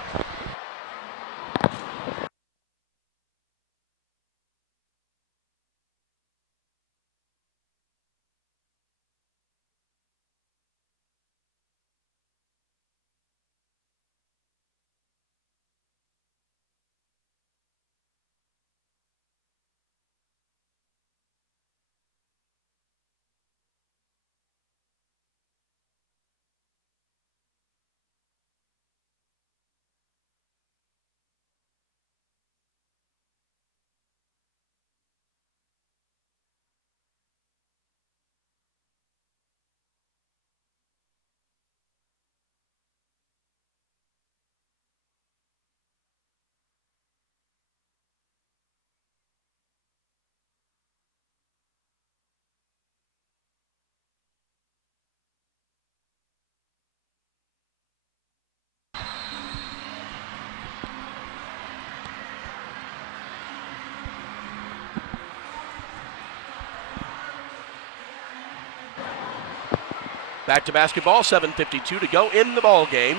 Back to basketball, 7:52 to go in the ball game.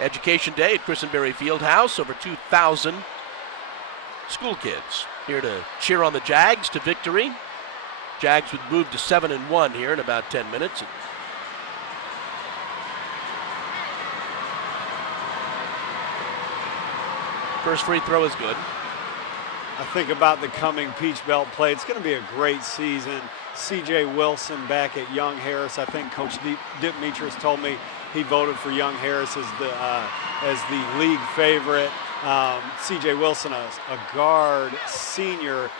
Education Day at Christenberry Fieldhouse, over 2,000 school kids here to cheer on the Jags to victory. Jags would move to 7-1 here in about 10 minutes. First free throw is good. I think about the coming Peach Belt play. It's going to be a great season. C.J. Wilson back at Young Harris. I think Coach Demetrius told me he voted for Young Harris as the league favorite. C.J. Wilson, a guard, senior,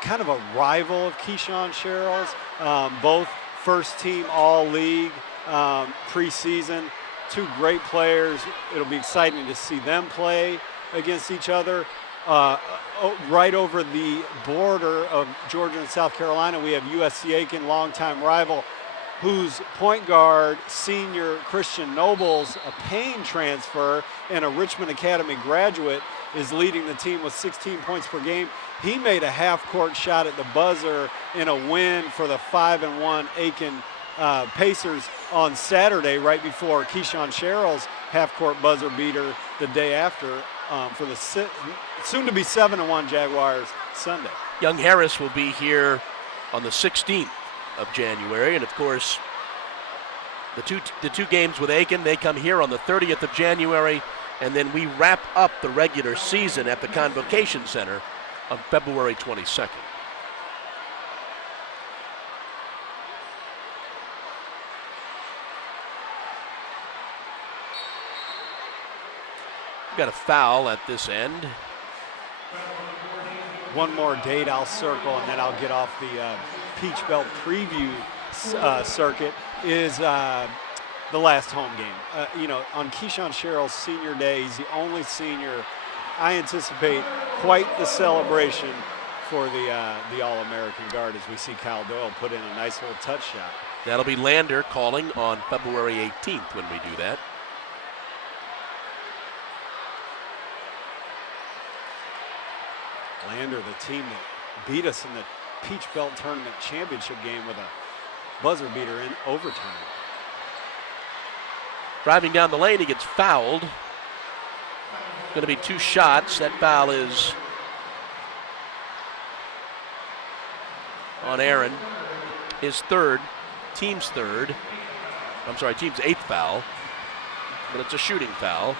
kind of a rival of Keyshawn Sherrill's. Both first-team all-league preseason. 2 great players. It'll be exciting to see them play against each other. Right over the border of Georgia and South Carolina, we have USC Aiken, longtime rival. whose point guard, senior Christian Nobles, a Payne transfer and a Richmond Academy graduate, is leading the team with 16 points per game. He made a half-court shot at the buzzer in a win for the 5-1 Aiken Pacers on Saturday, right before Keyshawn Sherrill's half-court buzzer beater the day after for the soon-to-be 7-1 Jaguars Sunday. Young Harris will be here on the 16th of January, and of course, the two games with Aiken, they come here on the 30th of January, and then we wrap up the regular season at the Convocation Center on February 22nd. We've got a foul at this end. One more date I'll circle, and then I'll get off the Peach Belt preview circuit, is the last home game. On Keyshawn Sherrill's senior day, he's the only senior. I anticipate quite the celebration for the All-American guard as we see Kyle Doyle put in a nice little touch shot. That'll be Lander calling on February 18th when we do that. Lander, the team that beat us in the Peach Belt Tournament Championship game with a buzzer beater in overtime. Driving down the lane, he gets fouled. Going to be 2 shots. That foul is on Aaron. His third, team's third. I'm sorry, team's 8th foul. But it's a shooting foul.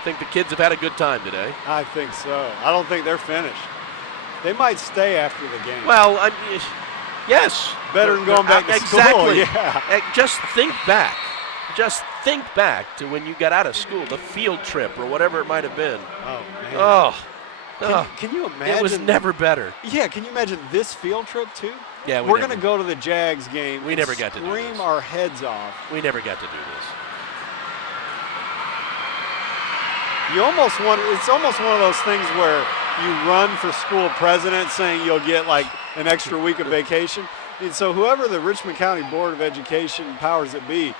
I think the kids have had a good time today. I think so. I don't think they're finished. They might stay after the game. Well, yes. Better than going back to exactly. school. Yeah. Just think back. Just think back to when you got out of school, the field trip or whatever it might have been. Oh, man. Oh. Can you imagine? It was never better. Yeah, can you imagine this field trip, too? Yeah, we're going to go to the Jags game. We never got to do this. Scream our heads off. We never got to do this. You almost want, it's almost one of those things where you run for school president saying you'll get like an extra week of vacation. And so whoever the Richmond County Board of Education powers that be,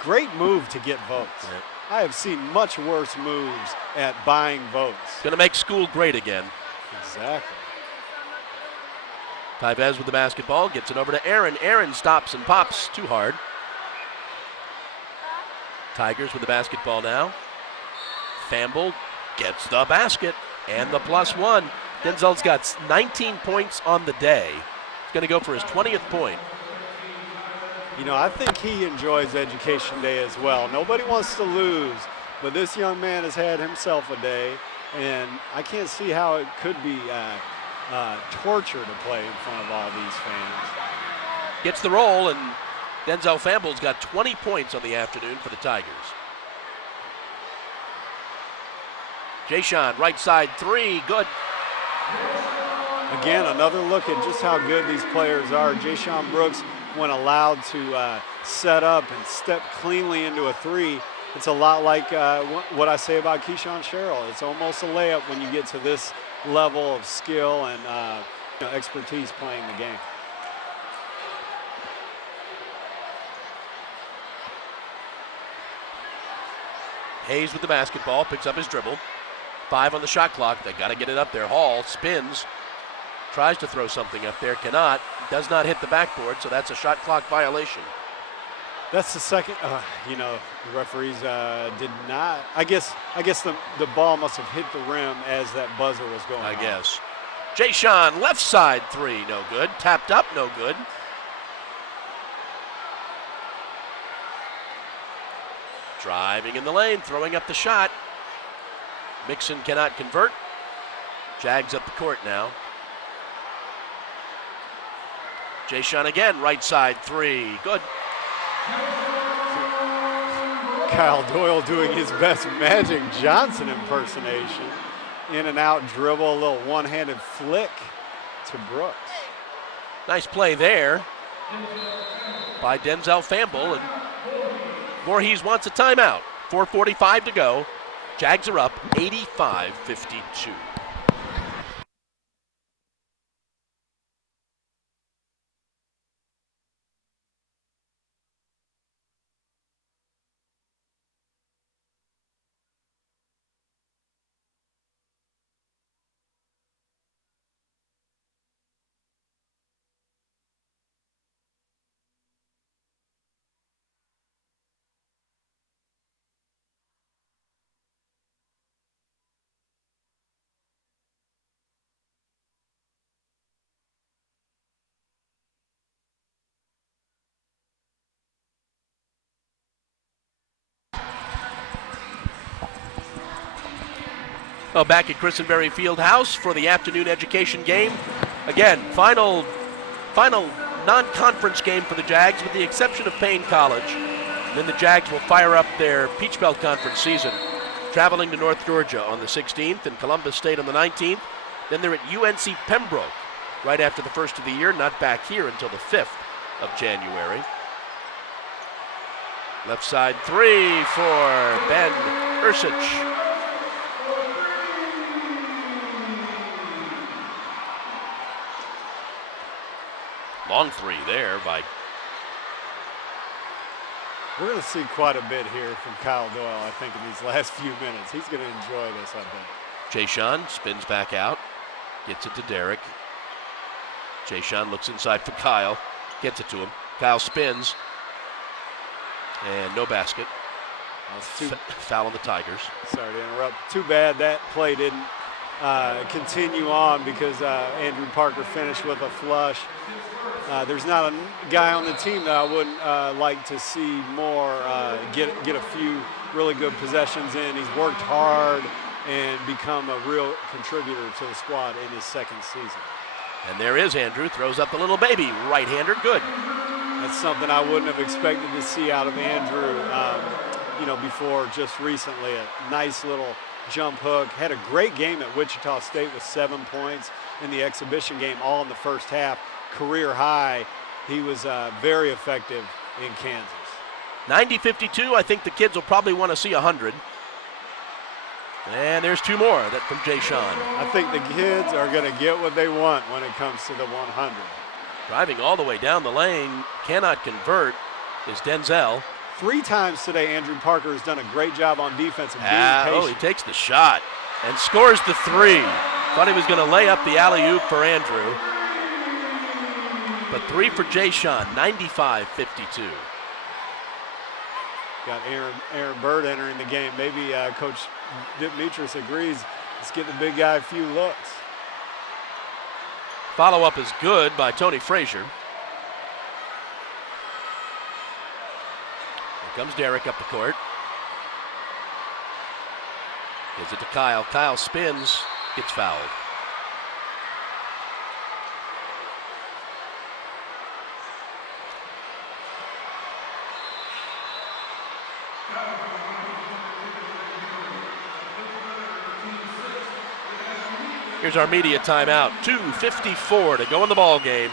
great move to get votes. Right. I have seen much worse moves at buying votes. Going to make school great again. Exactly. Tybez with the basketball, gets it over to Aaron. Aaron stops and pops too hard. Tigers with the basketball now. Famble gets the basket and the +1. Denzel's got 19 points on the day. He's going to go for his 20th point. You know, I think he enjoys Education Day as well. Nobody wants to lose, but this young man has had himself a day, and I can't see how it could be torture to play in front of all these fans. Gets the roll, and Denzel Famble's got 20 points on the afternoon for the Tigers. Jayshon, right side 3, good. Again, another look at just how good these players are. Jayshon Brooks, when allowed to set up and step cleanly into a 3, it's a lot like what I say about Keyshawn Sherrill. It's almost a layup when you get to this level of skill and expertise playing the game. Hayes with the basketball, picks up his dribble. 5 on the shot clock. They got to get it up there. Hall spins, tries to throw something up there, cannot. Does not hit the backboard, so that's a shot clock violation. That's the second. The referees did not. I guess the ball must have hit the rim as that buzzer was going. I guess. Jayshon, left side 3, no good. Tapped up, no good. Driving in the lane, throwing up the shot. Mixon cannot convert. Jags up the court now. Jayshon again, right side 3, good. Kyle Doyle doing his best Magic Johnson impersonation. In and out dribble, a little one-handed flick to Brooks. Nice play there by Denzel Famble, and Voorhees wants a timeout. 4:45 to go. Jags are up 85-52. Well, back at Christenberry Fieldhouse for the afternoon education game. Again, final non-conference game for the Jags with the exception of Payne College. And then the Jags will fire up their Peach Belt Conference season, traveling to North Georgia on the 16th and Columbus State on the 19th. Then they're at UNC Pembroke right after the first of the year, not back here until the 5th of January. Left side three for Ben Ursich. Long three there by. We're going to see quite a bit here from Kyle Doyle, I think, in these last few minutes. He's going to enjoy this, I think. Jay-Sean spins back out, gets it to Derek. Jay-Sean looks inside for Kyle, gets it to him. Kyle spins, and no basket. Foul on the Tigers. Sorry to interrupt. Too bad that play didn't continue on because Andrew Parker finished with a flush. There's not a guy on the team that I wouldn't like to see more get a few really good possessions in. He's worked hard and become a real contributor to the squad in his second season. And there is Andrew, throws up the little baby, right-hander, good. That's something I wouldn't have expected to see out of Andrew, before just recently. A nice little jump hook. Had a great game at Wichita State with 7 points in the exhibition game, all in the first half. Career high. He was very effective in Kansas. 90-52, I think the kids will probably want to see 100. And there's two more that from Jay-Sean. I think the kids are going to get what they want when it comes to the 100. Driving all the way down the lane, cannot convert, is Denzel. 3 times today, Andrew Parker has done a great job on defense and being patient. He takes the shot and scores the 3. Thought he was going to lay up the alley-oop for Andrew. But 3 for Jay-Sean, 95-52. Got Aaron Bird entering the game. Maybe Coach Dimitris agrees. Let's get the big guy a few looks. Follow-up is good by Tony Frazier. Here comes Derek up the court. Gives it to Kyle. Kyle spins, gets fouled. Here's our media timeout. 2:54 to go in the ball game.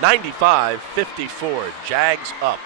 95-54. Jags up.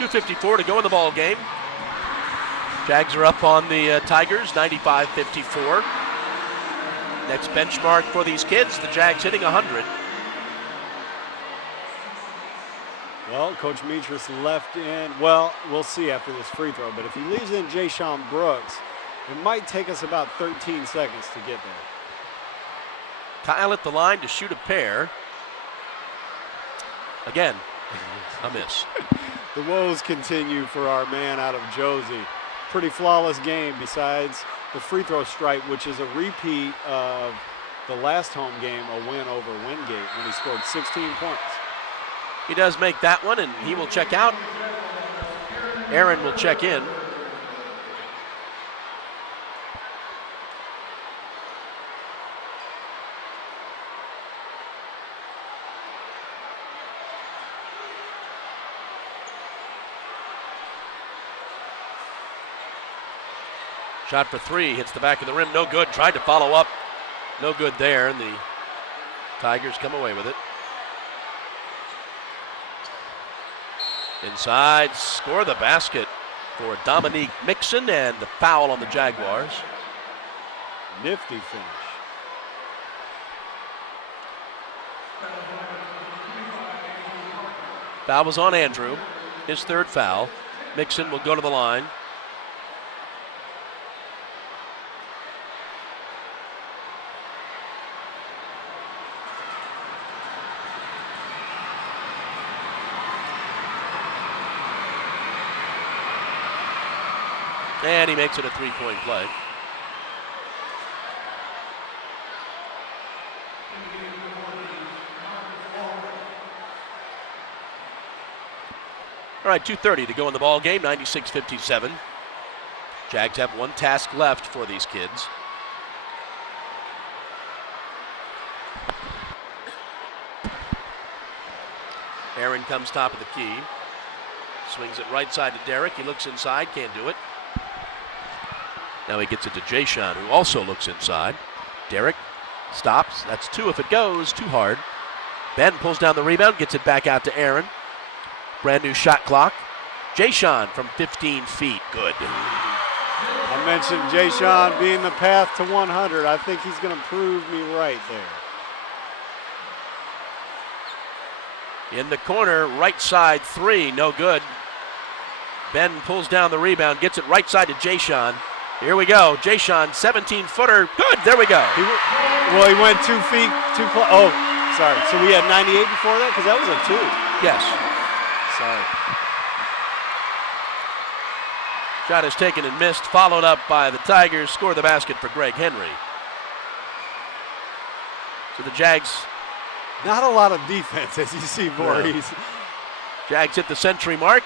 .254 to go in the ball game. Jags are up on the Tigers, 95-54. Next benchmark for these kids, the Jags hitting 100. Well, Coach Mitras left in, well, we'll see after this free throw, but if he leaves in Jay-Sean Brooks, it might take us about 13 seconds to get there. Kyle at the line to shoot a pair. Again, a miss. The woes continue for our man out of Josie. Pretty flawless game besides the free throw strike, which is a repeat of the last home game, a win over Wingate when he scored 16 points. He does make that one, and he will check out. Aaron will check in. Shot for 3, hits the back of the rim, no good. Tried to follow up, no good there, and the Tigers come away with it. Inside, score the basket for Dominique Mixon, and the foul on the Jaguars. Nifty finish. Foul was on Andrew, his third foul. Mixon will go to the line. And he makes it a three-point play. All right, 2:30 to go in the ball game, 96-57. Jags have one task left for these kids. Aaron comes top of the key. Swings it right side to Derek. He looks inside, can't do it. Now he gets it to Jayshawn, who also looks inside. Derek stops. That's two if it goes. Too hard. Ben pulls down the rebound, gets it back out to Aaron. Brand new shot clock. Jayshawn from 15 feet. Good. I mentioned Jayshawn being the path to 100. I think he's going to prove me right there. In the corner, right side three, no good. Ben pulls down the rebound, gets it right side to Jayshawn. Here we go. Jayshawn, 17-footer. Good, there we go. He went 2 feet too close. Oh, sorry. So we had 98 before that? Because that was a 2. Yes. Sorry. Shot is taken and missed, followed up by the Tigers. Score the basket for Greg Henry. So the Jags. Not a lot of defense, as you see, Voorhees. No. Jags hit the century mark.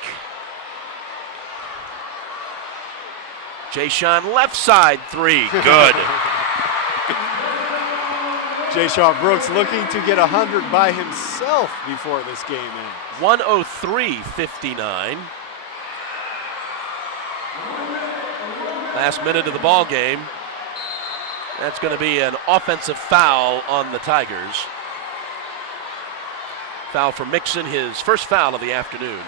Jayshawn left side three, good. Jayshawn Brooks looking to get 100 by himself before this game ends. 103-59. Last minute of the ball game. That's going to be an offensive foul on the Tigers. Foul for Mixon, his first foul of the afternoon.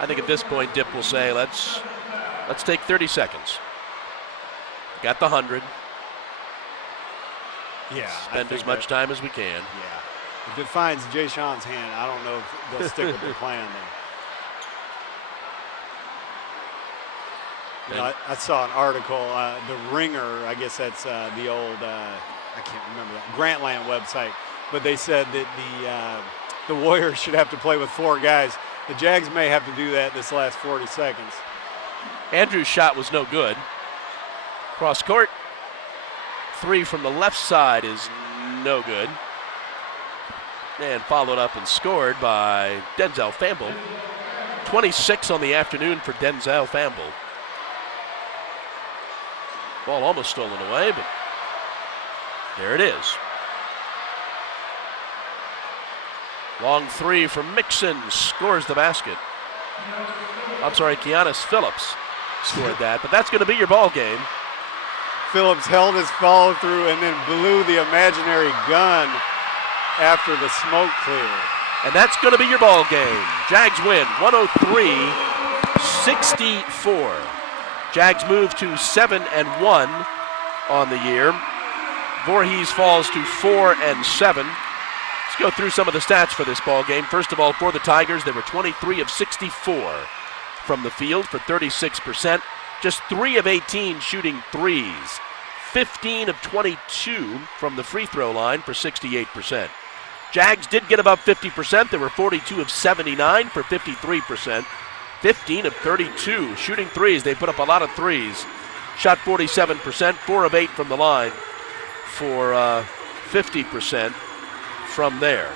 I think at this point, Dip will say, let's take 30 seconds. Got the 100. Yeah. Spend as much time as we can. Yeah. If it finds Jayshawn's hand, I don't know if they'll stick with their plan then. You know, I saw an article, The Ringer, I guess that's the old, I can't remember that, Grantland website, but they said that the Warriors should have to play with 4 guys. The Jags may have to do that this last 40 seconds. Andrew's shot was no good. Cross court. 3 from the left side is no good. And followed up and scored by Denzel Famble. 26 on the afternoon for Denzel Famble. Ball almost stolen away, but there it is. Long 3 from Mixon, scores the basket. I'm sorry, Keanis Phillips scored that, but that's going to be your ball game. Phillips held his follow through and then blew the imaginary gun after the smoke cleared. And that's going to be your ball game. Jags win 103-64. Jags move to 7-1 on the year. Voorhees falls to 4-7. Let's go through some of the stats for this ball game. First of all, for the Tigers, they were 23 of 64 from the field for 36%. Just 3 of 18 shooting threes. 15 of 22 from the free throw line for 68%. Jags did get above 50%. They were 42 of 79 for 53%. 15 of 32 shooting threes. They put up a lot of threes. Shot 47%, 4 of 8 from the line for 50% from there.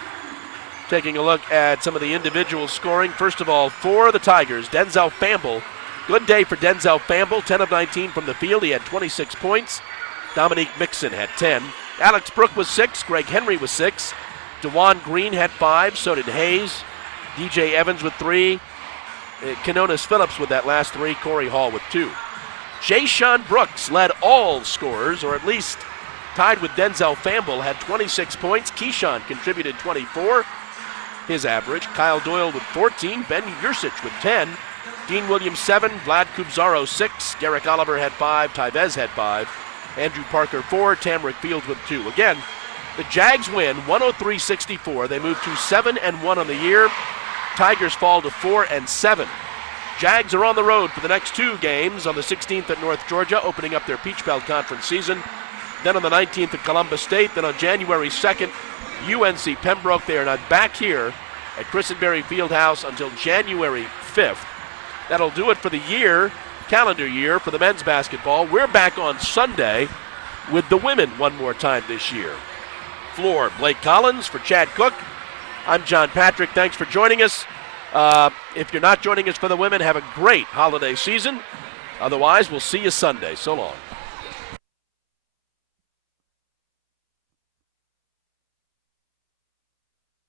Taking a look at some of the individual scoring. First of all, for the Tigers, Denzel Famble. Good day for Denzel Famble, 10 of 19 from the field. He had 26 points. Dominique Mixon had 10. Alex Brook was 6. Greg Henry was 6. DeJuan Green had 5. So did Hayes. DJ Evans with 3. Keanis Phillips with that last 3. Corey Hall with 2. Jayshawn Brooks led all scorers, or at least tied with Denzel Famble, had 26 points. Keyshawn contributed 24, his average. Kyle Doyle with 14. Ben Yursich with 10. Dean Williams 7. Vlad Kubzaro 6. Garrick Oliver had 5. Tyvez had 5. Andrew Parker 4. Tamrick Fields with 2. Again, the Jags win 103-64. They move to 7-1 on the year. Tigers fall to 4-7. Jags are on the road for the next 2 games, on the 16th at North Georgia, opening up their Peach Belt Conference season. Then on the 19th at Columbus State. Then on January 2nd, UNC Pembroke. They are not back here at Christenberry Fieldhouse until January 5th. That'll do it for the year, calendar year, for the men's basketball. We're back on Sunday with the women one more time this year. Floor, Blake Collins for Chad Cook. I'm John Patrick. Thanks for joining us. If you're not joining us for the women, have a great holiday season. Otherwise, we'll see you Sunday. So long.